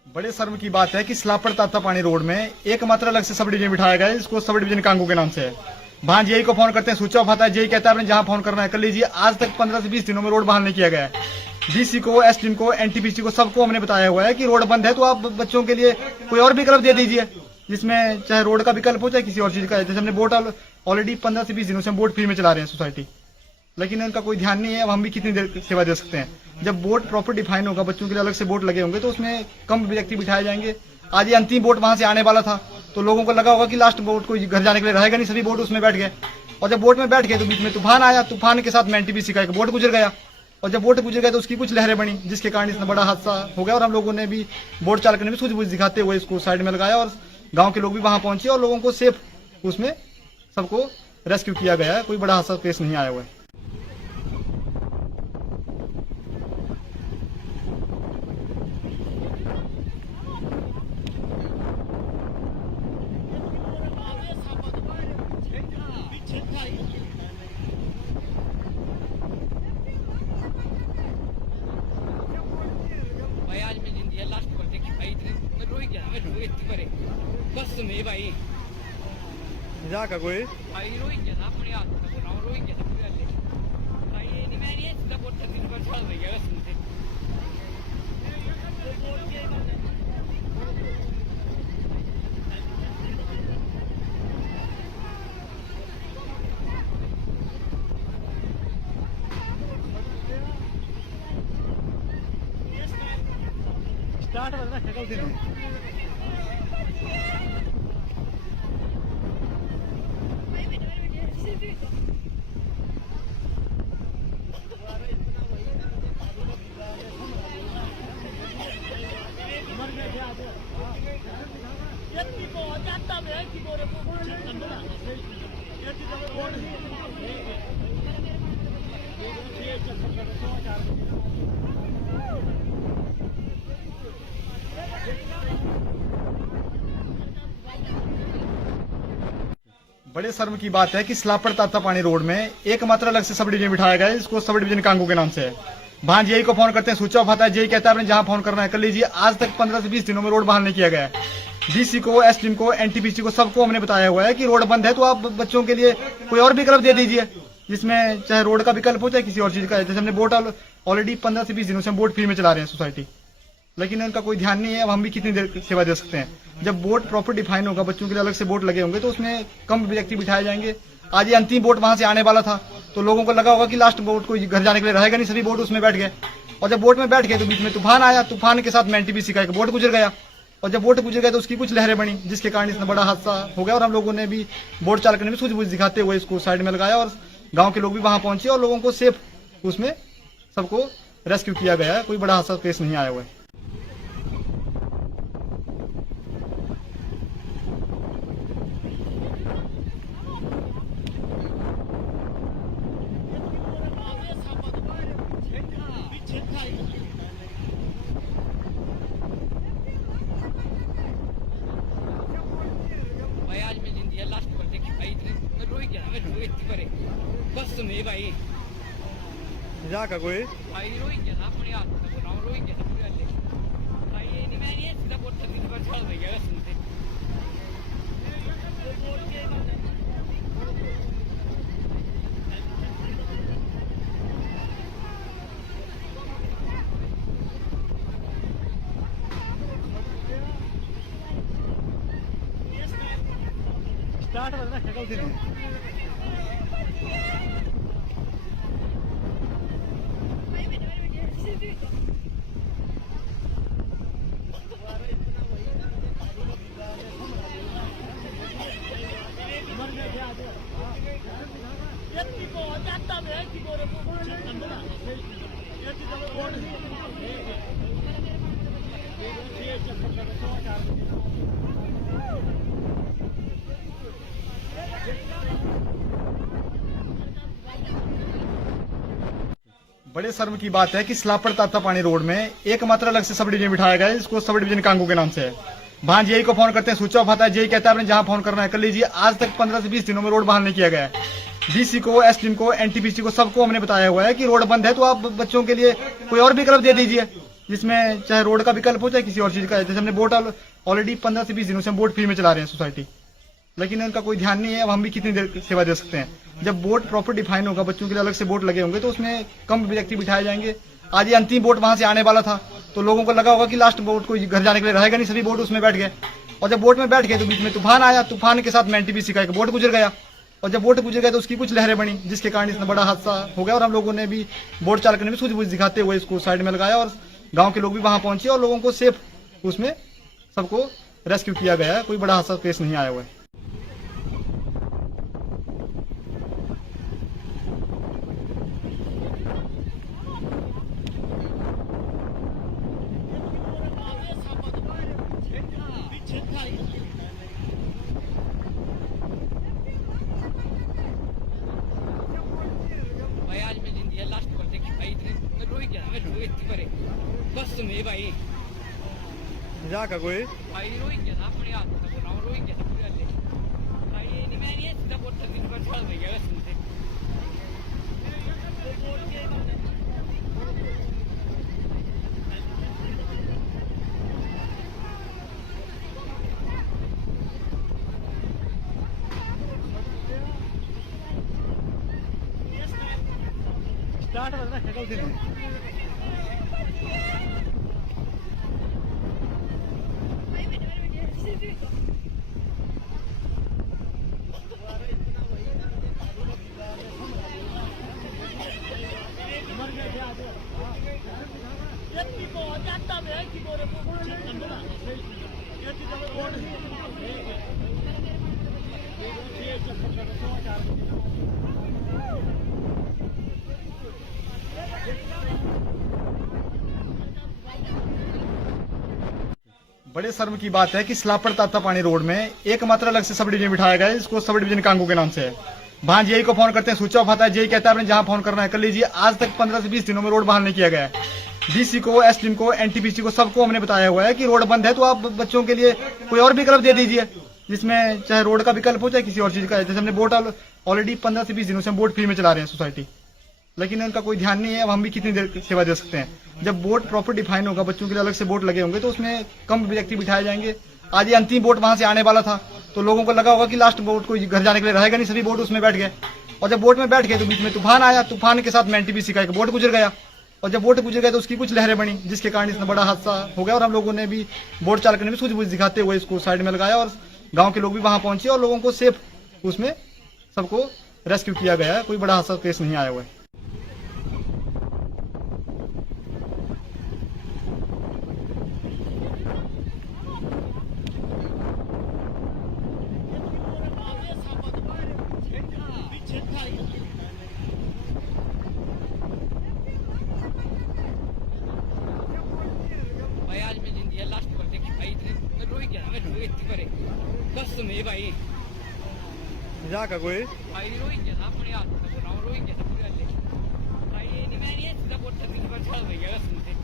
बड़े शर्म की बात है कि स्लाब पड़ता था पानी रोड में, एकमात्र अलग से सब डिवीजन बिठाया गया है, इसको सब डिवीजन कांगू के नाम से है। वहां जेई को फोन करते हैं, स्विच ऑफ आता है, जेई कहता है आपने जहां फोन करना है कर लीजिए। आज तक 15 से 20 दिनों में रोड बहाल नहीं किया गया है। डीसी को, एसडीएम को, एनटीपीसी को, सबको हमने बताया हुआ है कि रोड बंद है तो आप बच्चों के लिए कोई और विकल्प दे दीजिए, जिसमें चाहे रोड का विकल्प हो चाहे किसी और चीज का। जैसे हमने बोट ऑलरेडी 15 से 20 दिनों से हम बोट फ्री में चला रहे हैं सोसाइटी, लेकिन इनका कोई ध्यान नहीं है। अब हम भी कितनी देर सेवा दे सकते हैं। जब बोट प्रॉपर डिफाइन होगा, बच्चों के लिए अलग से बोट लगे होंगे तो उसमें कम व्यक्ति बिठाए जाएंगे। आज ये अंतिम बोट वहां से आने वाला था तो लोगों को लगा होगा कि लास्ट बोट कोई घर जाने के लिए रहेगा नहीं, सभी बोट उसमें बैठ गए। और जब बोट में बैठ गए तो बीच में तूफान आया, तूफान के साथ में एनटीपीसी का एक बोट गुजर गया, और जब बोट गुजर गया तो उसकी कुछ लहरें बनी, जिसके कारण इतना बड़ा हादसा हो गया। और हम लोगों ने भी, बोट चालक ने भी सूझबूझ दिखाते हुए इसको साइड में लगाया और गाँव के लोग भी वहां पहुंचे और लोगों को सेफ उसमें सबको रेस्क्यू किया गया है। कोई बड़ा हादसा पेश नहीं आया हुआ है। भाई आज मैं जिंदगी लास्ट पर देखी भाई, मैं रोई गया, मैं रोई करे बस में भाई का कोई भाई रोई गया ना अपने हाथ में, रोई गया पूरे वाले भाई। ये नहीं मैं नहीं सीधा बोट दिन पर चल रही है बस मुझे। बड़े शर्म की बात है कि स्लाब पड़ता था पानी रोड में, एकमात्र अलग से सब डिवीजन बिठाया गया है, इसको सब डिवीजन कांगू के नाम से है। वहां जेई को फोन करते हैं, स्विच ऑफ आता है, जेई कहता है आपने जहां फोन करना है कर लीजिए। आज तक 15 से 20 दिनों में रोड बहाल नहीं किया गया है। डीसी को, एसडीएम को, एनटीपीसी को, सबको हमने बताया हुआ है कि रोड बंद है तो आप बच्चों के लिए कोई और विकल्प दे दीजिए, जिसमें चाहे रोड का विकल्प हो चाहे किसी और चीज का। जैसे हमने बोट ऑलरेडी 15 से 20 दिनों से हम बोट फ्री में चला रहे हैं सोसाइटी, लेकिन इनका कोई ध्यान नहीं है। अब हम भी कितनी देर सेवा दे सकते हैं। जब बोट प्रॉपर डिफाइन होगा, बच्चों के लिए अलग से बोट लगे होंगे तो उसमें कम व्यक्ति बिठाए जाएंगे। आज ये अंतिम बोट वहां से आने वाला था तो लोगों को लगा होगा कि लास्ट बोट कोई घर जाने के लिए रहेगा नहीं, सभी बोट उसमें बैठ गए। और जब बोट में बैठ गए तो बीच में तूफान आया, तूफान के साथ में एनटीपीसी का एक बोट गुजर गया, और जब बोट गुजर गया तो उसकी कुछ लहरें बनी, जिसके कारण इतना बड़ा हादसा हो गया। और हम लोगों ने भी, बोट चालक ने भी सूझबूझ दिखाते हुए इसको साइड में लगाया और गाँव के लोग भी वहां पहुंचे और लोगों को सेफ उसमें सबको रेस्क्यू किया गया है। कोई बड़ा हादसा पेश नहीं आया हुआ है। भाई आज मैं जिंदगी लास्ट पर देखी भाई, मैं रोई गया, मैं रोई करे बस में भाई का कोई भाई रोई गया ना अपने हाथ में, रोई गया पूरे वाले भाई। ये नहीं मैं नहीं सीधा बोट दिन पर चल रही है बस मुझे। व्यक्ति को जाता में है कि बड़े शर्म की बात है कि सलाह पड़ता था पानी रोड में एकमात्र अलग से सब डिवीजन बिठाया गया है, इसको सब डिवीजन कांगू के नाम से है। वहां जेई को फोन करते हैं, स्विच ऑफ आता है, जेई कहता है आपने जहां फोन करना है कर लीजिए। आज तक 15 से 20 दिनों में रोड बहाल नहीं किया गया है। डीसी को, एसडीएम को, एनटीपीसी को सबको हमने बताया हुआ है कि रोड बंद है तो आप बच्चों के लिए कोई और विकल्प दे दीजिए, जिसमें चाहे रोड का विकल्प हो चाहे किसी और चीज का। जैसे हमने बोट ऑलरेडी 15 से 20 दिनों से हम बोट फ्री में चला रहे हैं सोसाइटी, लेकिन इनका कोई ध्यान नहीं है। अब हम भी कितनी देर सेवा दे सकते हैं। जब बोट प्रॉपर डिफाइन होगा, बच्चों के लिए अलग से बोट लगे होंगे तो उसमें कम व्यक्ति बिठाए जाएंगे। आज ये अंतिम बोट वहां से आने वाला था तो लोगों को लगा होगा कि लास्ट बोट कोई घर जाने के लिए रहेगा नहीं, सभी बोट उसमें बैठ गए। और जब बोट में बैठ गए तो बीच में तूफान आया, तूफान के साथ में एनटीपीसी का एक बोट गुजर गया। और जब बोट गुजर गया तो उसकी कुछ लहरें बनी, जिसके कारण इतना बड़ा हादसा हो गया। और हम लोगों ने भी, बोट चालक ने भी सूझबूझ दिखाते हुए इसको साइड में लगाया और गाँव के लोग भी वहां पहुंचे और लोगों को सेफ उसमें सबको रेस्क्यू किया गया है। कोई बड़ा हादसा पेश नहीं आया हुआ है। भाई आज मैं जिंदगी लास्ट पर देखी भाई, इतने रोई क्या मैं रोई करे बस तुम्हें भाई मजाक है कोई? भाई रोई क्या अपने हाथ में बनाओ, रोई क्या पूरा ले भाई ये मैं नहीं सीधा बोल सकती पर चल रही है कसम से। स्टार्ट करना है कल दिन बड़े शर्म की बात है कि सलाह पड़ता था पानी रोड में एकमात्र अलग से सब डिवीजन बिठाया गया है, इसको सब डिवीजन कांगू के नाम से है। वहां जेई को फोन करते हैं, स्विच ऑफ आता है, जेई कहता है आपने जहां फोन करना है कर लीजिए। आज तक 15 से 20 दिनों में रोड बहाल नहीं किया गया है। डीसी को, एसडीएम को, एनटीपीसी को सबको हमने बताया हुआ है कि रोड बंद है तो आप बच्चों के लिए कोई और विकल्प दे दीजिए, जिसमें चाहे रोड का विकल्प हो चाहे किसी और चीज का। जैसे हमने बोट ऑलरेडी 15 से 20 दिनों से हम बोट फ्री में चला रहे हैं सोसाइटी, लेकिन इनका कोई ध्यान नहीं है। अब हम भी कितनी देर सेवा दे सकते हैं। जब बोट प्रॉपर डिफाइन होगा, बच्चों के लिए अलग से बोट लगे होंगे तो उसमें कम व्यक्ति बिठाए जाएंगे। आज ये अंतिम बोट वहां से आने वाला था तो लोगों को लगा होगा कि लास्ट बोट कोई घर जाने के लिए रहेगा नहीं, सभी बोट उसमें बैठ गए। और जब बोट में बैठ गए तो बीच में तूफान आया, तूफान के साथ में एनटीपीसी का एक बोट गुजर गया। और जब बोट गुजर गया तो उसकी कुछ लहरें बनी, जिसके कारण इतना बड़ा हादसा हो गया। और हम लोगों ने भी, बोट चालक ने भी सूझबूझ दिखाते हुए इसको साइड में लगाया और गाँव के लोग भी वहां पहुंचे और लोगों को सेफ उसमें सबको रेस्क्यू किया गया है। कोई बड़ा हादसा पेश नहीं आया हुआ है। भाई आज मैं जिंदगी लास्ट पर देखी भाई, इतने रोई क्या मैं रोई करे बस तुम्हें भाई मजाक है कोई? भाई रोई क्या अपने हाथ में बनाओ, रोई क्या पूरा ले भाई ये मैं नहीं सीधा बोल सकती पर चल रही है कसम से।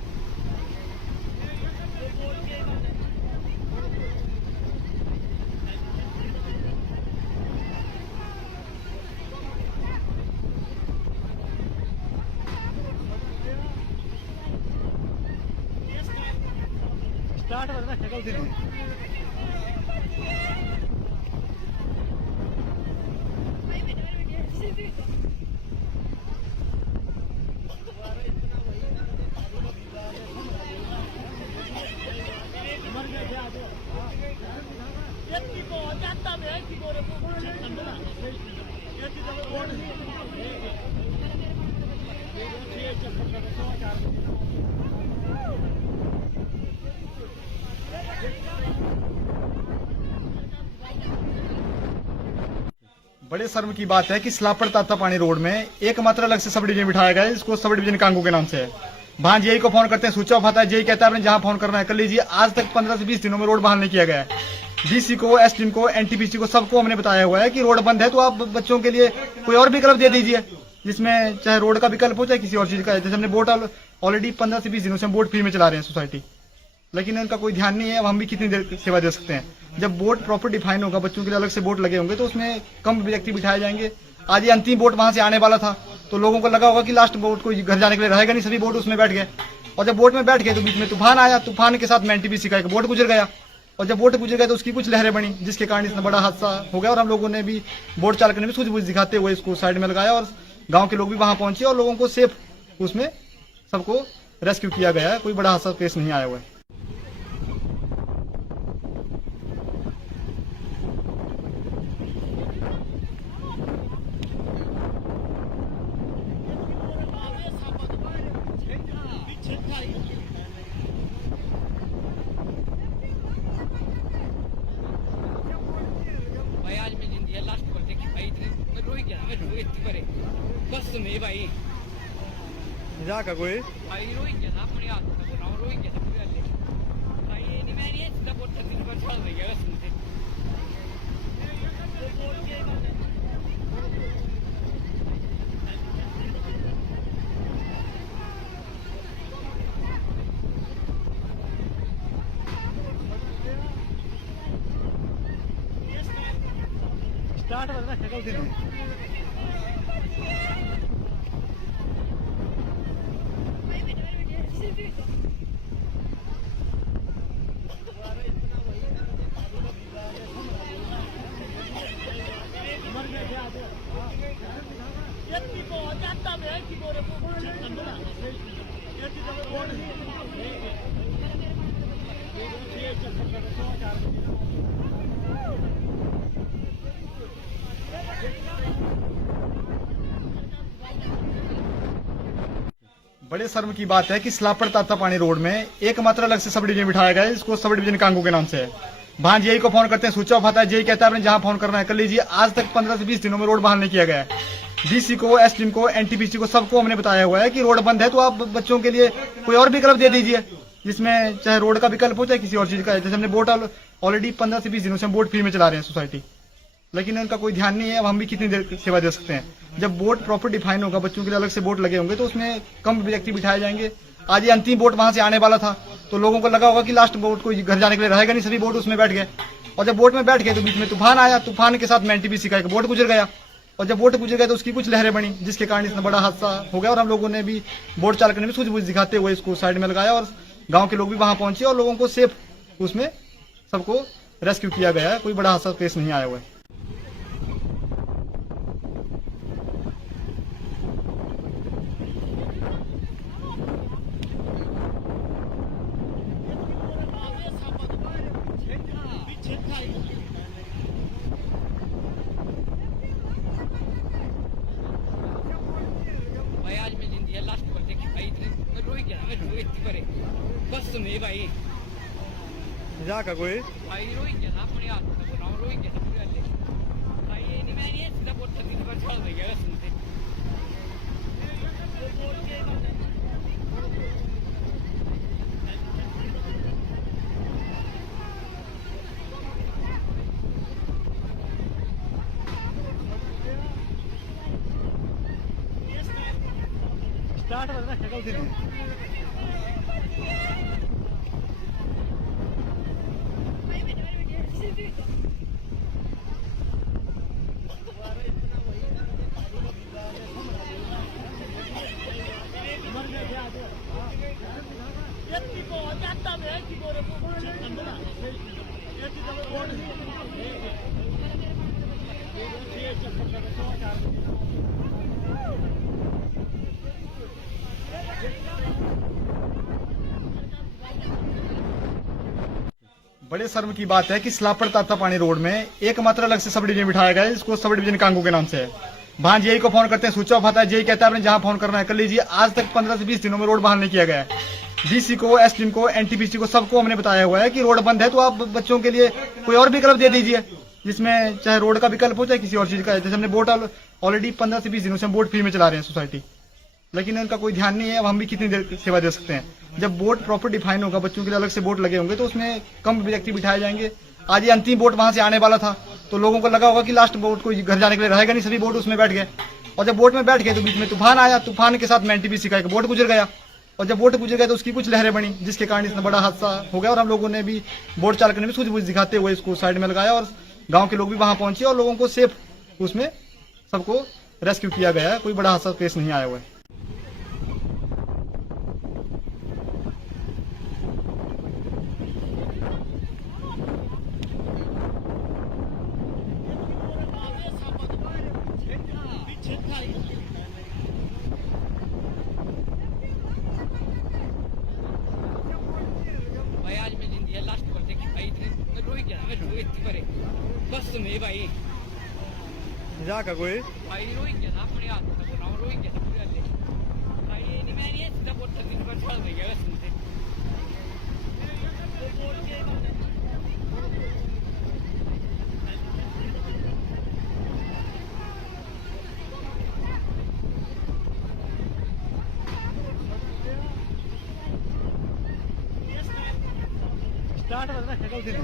स्टार्ट करना है कल दिन बड़े शर्म की बात है कि सलाह पड़ता था पानी रोड में एकमात्र अलग से सब डिवीजन बिठाया गया है, इसको सब डिवीजन कांगू के नाम से है। भांज यही को फोन करते हैं, स्विच ऑफ आता है, यही कहता है आपने जहां फोन करना है कर लीजिए। आज तक 15 से 20 दिनों में रोड बहाल नहीं किया गया है। डीसी को, एसडीएम को, एनटीपीसी को सबको हमने बताया हुआ है कि रोड बंद है तो आप बच्चों के लिए कोई और विकल्प दे दीजिए, जिसमें चाहे रोड का विकल्प हो चाहे किसी और चीज का। जैसे हमने बोट ऑलरेडी 15 से 20 दिनों से हम बोट फ्री में चला रहे हैं सोसाइटी, लेकिन इनका कोई ध्यान नहीं है। अब हम भी कितनी देर सेवा दे सकते हैं। जब बोट प्रॉपर डिफाइन होगा, बच्चों के लिए अलग से बोट लगे होंगे तो उसमें कम व्यक्ति बिठाए जाएंगे। आज ये अंतिम बोट वहां से आने वाला था तो लोगों को लगा होगा कि लास्ट बोट कोई घर जाने के लिए रहेगा नहीं, सभी बोट उसमें बैठ गए। और जब बोट में बैठ गए तो बीच में तूफान आया, तूफान के साथ में एनटीपीसी का एक बोट गुजर गया, और जब बोट गुजर गया तो उसकी कुछ लहरें बनी, जिसके कारण इतना बड़ा हादसा हो गया। और हम लोगों ने भी, बोट चालक ने भी सूझबूझ दिखाते हुए इसको साइड में लगाया और गांव के लोग भी वहां पहुंचे और लोगों को सेफ उसमें सबको रेस्क्यू किया गया है। कोई बड़ा हादसा पेश नहीं आया हुआ है। भाई आज मैं जिंदगी लास्ट पर देखी भाई, मैं रोई गया, मैं रोई करे बस नहीं भाई, का कोई भाई रोई गया ना अपने हाथ में, बोला रोई गया पूरे वाले भाई। ये नहीं, मैं नहीं सीधा बोट दिन भर चल रही है बस मुझे। स्टार्ट करना शकल दिन बड़े शर्म की बात है कि स्लापड़ ताता पानी रोड में एकमात्र अलग से सब डिवीजन बिठाया गया है, इसको सब डिवीजन कांगू के नाम से है। भांज यही को फोन करते हैं, स्विच ऑफ आता है, यही कहता है आपने जहां फोन करना है कर लीजिए। आज तक 15 से 20 दिनों में रोड बहाल नहीं किया गया है। डीसी को, एसडीएम को, एनटीपीसी को सबको हमने बताया हुआ है कि रोड बंद है तो आप बच्चों के लिए कोई और विकल्प दे दीजिए, जिसमें चाहे रोड का विकल्प हो चाहे किसी और चीज का। जैसे हमने बोट ऑलरेडी 15 से 20 दिनों से हम बोट फ्री में चला रहे हैं सोसाइटी, लेकिन इनका कोई ध्यान नहीं है। अब हम भी कितनी देर सेवा दे सकते हैं। जब बोट प्रॉपर डिफाइन होगा, बच्चों के लिए अलग से बोट लगे होंगे तो उसमें कम व्यक्ति बिठाए जाएंगे। आज ये अंतिम बोट वहां से आने वाला था तो लोगों को लगा होगा कि लास्ट बोट कोई घर जाने के लिए रहेगा नहीं, सभी बोट उसमें बैठ गए। और जब बोट में बैठ गए तो बीच में तूफान आया, तूफान के साथ में एनटीपीसी का एक बोट गुजर गया, और जब बोट गुजर गया तो उसकी कुछ लहरें बनी, जिसके कारण इतना बड़ा हादसा हो गया। और हम लोगों ने भी, बोट चालक ने भी सूझबूझ दिखाते हुए इसको साइड में लगाया और गांव के लोग भी वहां पहुंचे और लोगों को सेफ उसमें सबको रेस्क्यू किया गया है। कोई बड़ा हादसा पेश नहीं आया हुआ है। भाई आज मैं जिंदगी लास्ट पर देखी भाई, मैं रोई गया, मैं रोई करे बस नहीं भाई, का कोई भाई रोई गया ना अपने हाथ में, बोला रोई गया पूरे वाले भाई। ये नहीं, मैं नहीं सीधा बोट दिन भर चल रही है बस मुझे। स्टार्ट करना शकल दिन बड़े शर्म की बात है कि स्लापड़ ताता पानी रोड में एकमात्र अलग से सब डिवीजन बिठाया गया है, इसको सब डिवीजन कांगू के नाम से है। भांज यही को फोन करते हैं, स्विच ऑफ आता है, यही कहता है आपने जहां फोन करना है कर लीजिए। आज तक 15 से 20 दिनों में रोड बहाल नहीं किया गया है। डीसी को, एसडीएम को, एनटीपीसी को सबको हमने बताया हुआ है कि रोड बंद है तो आप बच्चों के लिए कोई और विकल्प दे दीजिए, जिसमें चाहे रोड का विकल्प हो चाहे किसी और चीज का। जैसे हमने बोट ऑलरेडी 15 से 20 दिनों से हम बोट फ्री में चला रहे हैं सोसाइटी, लेकिन इनका कोई ध्यान नहीं है। अब हम भी कितनी देर सेवा दे सकते हैं। जब बोट प्रॉपर डिफाइन होगा, बच्चों के लिए अलग से बोट लगे होंगे, तो उसमें कम व्यक्ति बिठाए जाएंगे। आज ये अंतिम बोट वहां से आने वाला था, तो लोगों को लगा होगा कि लास्ट बोट कोई घर जाने के लिए रहेगा नहीं, सभी बोट उसमें बैठ गए। और जब बोट में बैठ गए तो बीच में तूफान आया, तूफान के साथ में एनटीपीसी का एक बोट गुजर गया। और जब बोट गुजर गया तो उसकी कुछ लहरें बनी, जिसके कारण इतना बड़ा हादसा हो गया। और हम लोगों ने भी, बोट चालक ने भी सूझबूझ दिखाते हुए इसको साइड में लगाया और गांव के लोग भी वहां पहुंचे और लोगों को सेफ उसमें सबको रेस्क्यू किया गया है। कोई बड़ा हादसा पेश नहीं आया हुआ है। भाई आज मैं इंडिया लास्ट पर देखी भाई इतने रोहित गया मैं रोहित करे बस में भाई का कोई भाई रोहित गया अपने हाथ में बनाओ रोहित गया पूरा ले भाई ये मैं नहीं सीधा बोल सकती पर चल रही है बस मुझे स्टार्ट करना है कल दिन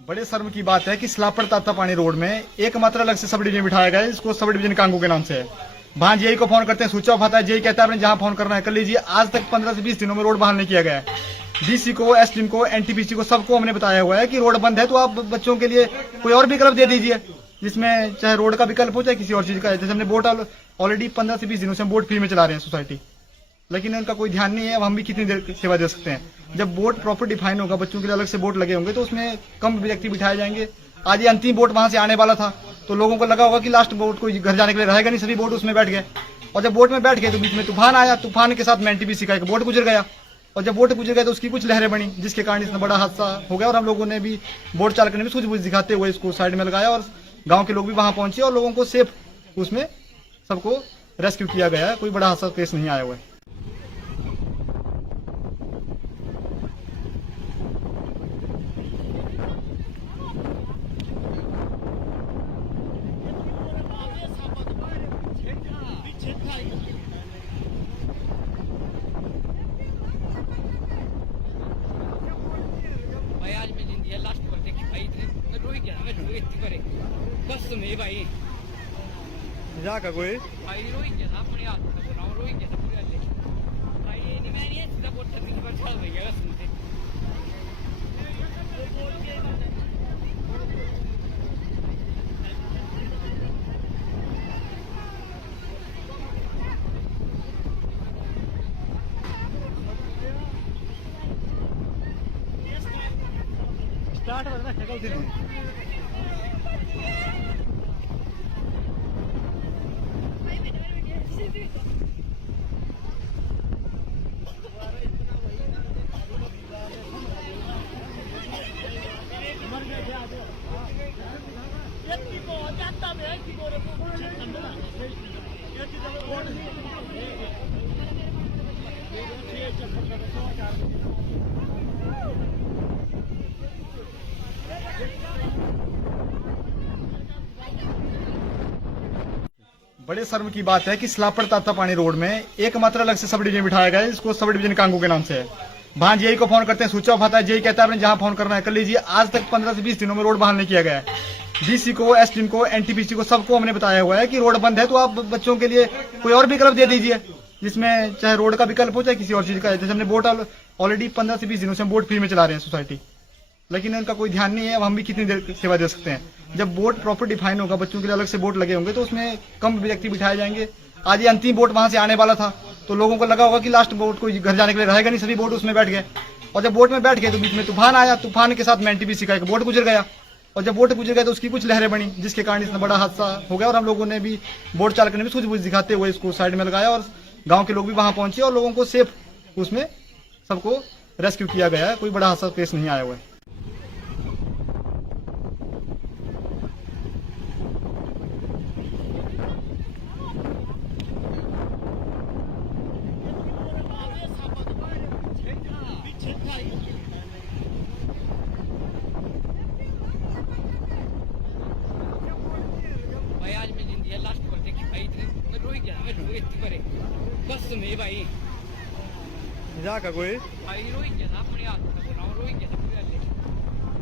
बड़े शर्म की बात है कि स्लापड़ तातापानी रोड में एकमात्र अलग से सब डिवीजन बिठाया गया है, इसको सब डिवीजन कांगू के नाम से है। वहां जेई को फोन करते हैं, स्विच ऑफ आता है। जेई कहता है आपने जहां फोन करना है कर लीजिए। आज तक 15 से 20 दिनों में रोड बहाल नहीं किया गया है। डीसी को, एसडीएम को, एनटीपीसी को, सबको हमने बताया हुआ है कि रोड बंद है, तो आप बच्चों के लिए कोई और विकल्प दे दीजिए, जिसमें चाहे रोड का विकल्प हो चाहे किसी और चीज का। जैसे हमने बोट ऑलरेडी 15 से 20 दिनों से हम बोट फ्री में चला रहे हैं सोसाइटी, लेकिन इनका कोई ध्यान नहीं है। अब हम भी कितनी देर सेवा दे सकते हैं। जब बोट प्रॉपर डिफाइन होगा, बच्चों के लिए अलग से बोट लगे होंगे, तो उसमें कम व्यक्ति बिठाए जाएंगे। आज ये अंतिम बोट वहां से आने वाला था, तो लोगों को लगा होगा कि लास्ट बोट कोई घर जाने के लिए रहेगा नहीं, सभी बोट उसमें बैठ गए। और जब बोट में बैठ गए तो बीच में तूफान आया, तूफान के साथ में एनटीपीसी का एक बोट गुजर गया। और जब बोट गुजर गया तो उसकी कुछ लहरें बनी, जिसके कारण इतना बड़ा हादसा हो गया। और हम लोगों ने भी, बोट चालक ने भी सूझबूझ दिखाते हुए इसको साइड में लगाया और गांव के लोग भी वहां पहुंचे और लोगों को सेफ उसमें सबको रेस्क्यू किया गया है। कोई बड़ा हादसा पेश नहीं आया हुआ है। भाई आज मैं इंडिया लास्ट पर देखी भाई इतने रोहित गया मैं रोहित करे बस में भाई का कोई भाई रोहित गया अपने हाथ में बनाओ रोहित गया पूरा ले भाई ये मैं नहीं सीधा बोल सकती पर चल रही है बस मुझे स्टार्ट करना है कल दिन बड़े शर्म की बात है कि स्लापड़ तातापानी रोड में एकमात्र अलग से सब डिवीजन बिठाया गया है, इसको सब डिवीजन कांगू के नाम से है। वहां जेई को फोन करते हैं, स्विच ऑफ आता है। जेई कहता है आपने जहां फोन करना है कर लीजिए। आज तक 15 से 20 दिनों में रोड बहाल नहीं किया गया है। डीसी को, एसडीएम को, एनटीपीसी को, सबको हमने बताया हुआ है कि रोड बंद है, तो आप बच्चों के लिए कोई और विकल्प दे दीजिए, जिसमें चाहे रोड का विकल्प हो चाहे किसी और चीज का। जैसे हमने बोट ऑलरेडी 15 से 20 दिनों से हम बोट फ्री में चला रहे हैं सोसाइटी, लेकिन इनका कोई ध्यान नहीं है। अब हम भी कितनी देर सेवा दे सकते हैं। जब बोट प्रॉपर डिफाइन होगा, बच्चों के लिए अलग से बोट लगे होंगे, तो उसमें कम व्यक्ति बिठाए जाएंगे। आज ये अंतिम बोट वहां से आने वाला था, तो लोगों को लगा होगा कि लास्ट बोट कोई घर जाने के लिए रहेगा नहीं, सभी बोट उसमें बैठ गए। और जब बोट में बैठ गए तो बीच में तूफान आया, तूफान के साथ में एनटीपीसी का एक बोट गुजर गया। और जब बोट गुजर गए तो उसकी कुछ लहरें बनी, जिसके कारण इतना बड़ा हादसा हो गया। और हम लोगों ने भी, बोट चालक ने भी सूझबूझ दिखाते हुए इसको साइड में लगाया और गांव के लोग भी वहां पहुंचे और लोगों को सेफ उसमें सबको रेस्क्यू किया गया है। कोई बड़ा हादसा पेश नहीं आया हुआ है। भाई आज मैं जिंदगी लास्ट पर देखी भाई इतनी मैं रोई गया, मैं रोई इतनी करे बस में भाई मजाक है कोई? भाई रोई गया ना अपने हाथ में बनाओ, रोई गया पूरे वाले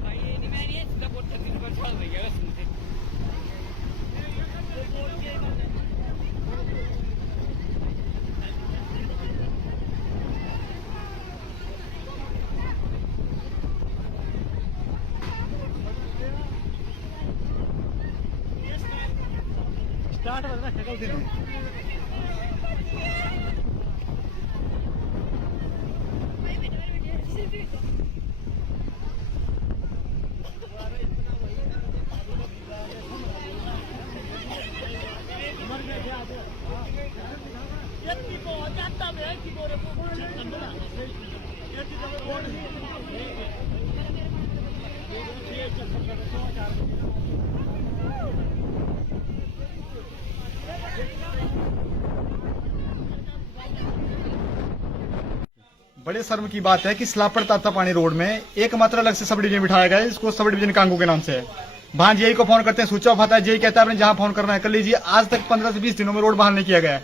भाई ये नहीं मैं नहीं सीधा बोट दिन भर चल रही है बस मुझे। स्टार्ट वाला शक्ल दिन बड़े शर्म की बात है कि स्लाब पड़ता था पानी रोड में, एकमात्र अलग से सब डिवीजन बिठाया गया है, इसको सब डिवीजन कांगू के नाम से है। वहां जेई को फोन करते हैं, स्विच ऑफ आता है, जेई कहता है आपने जहां फोन करना है कर लीजिए। आज तक 15 से 20 दिनों में रोड बहाल नहीं किया गया है।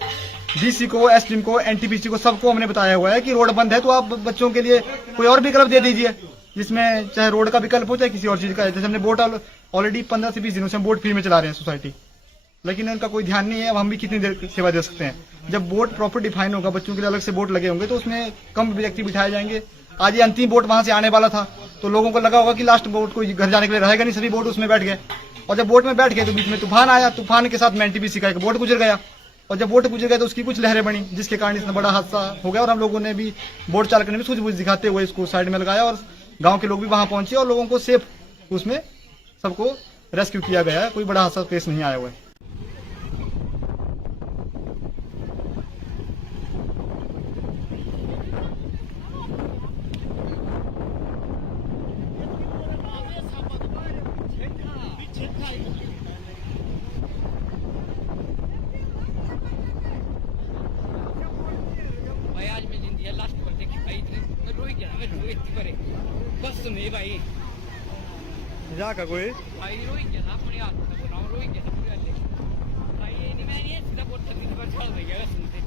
डीसी को, एसडीएम को, एनटीपीसी को, सबको हमने बताया हुआ है कि रोड बंद है तो आप बच्चों के लिए कोई और विकल्प दे दीजिए, जिसमें चाहे रोड का विकल्प हो चाहे किसी और चीज का। जैसे हमने बोट ऑलरेडी 15 से 20 दिनों से हम बोट फ्री में चला रहे हैं सोसाइटी, लेकिन उनका कोई ध्यान नहीं है। अब हम भी कितनी देर सेवा दे सकते हैं? जब बोट प्रॉपर डिफाइन होगा, बच्चों के लिए अलग से बोट लगे होंगे तो उसमें कम व्यक्ति बिठाए जाएंगे। आज ये अंतिम बोट वहां से आने वाला था तो लोगों को लगा होगा कि लास्ट बोट कोई घर जाने के लिए रहेगा नहीं, सभी बोट उसमें बैठ गए। और जब बोट में बैठ गए तो बीच में तूफान आया, तूफान के साथ में एनटीपीसी का एक बोट गुजर गया। और जब बोट गुजर गए तो उसकी कुछ लहरें बनी, जिसके कारण इतना बड़ा हादसा हो गया। और हम लोगों ने भी, बोट चालक ने भी सूझबूझ दिखाते हुए इसको साइड में लगाया और गांव के लोग भी वहां पहुंचे और लोगों को सेफ उसमें सबको रेस्क्यू किया गया है। कोई बड़ा हादसा पेश नहीं आया हुआ है। भाई आज मैं जिंदगी लास्ट पर देखी भाई इतनी मैं रोई गया, मैं रोई इतनी करे बस में भाई मजाक है कोई? भाई रोई गया ना अपने हाथ में बनाओ, रोई गया पूरे वाले भाई ये नहीं मैं नहीं सीधा बोट दिन भर चल रही है बस मुझे।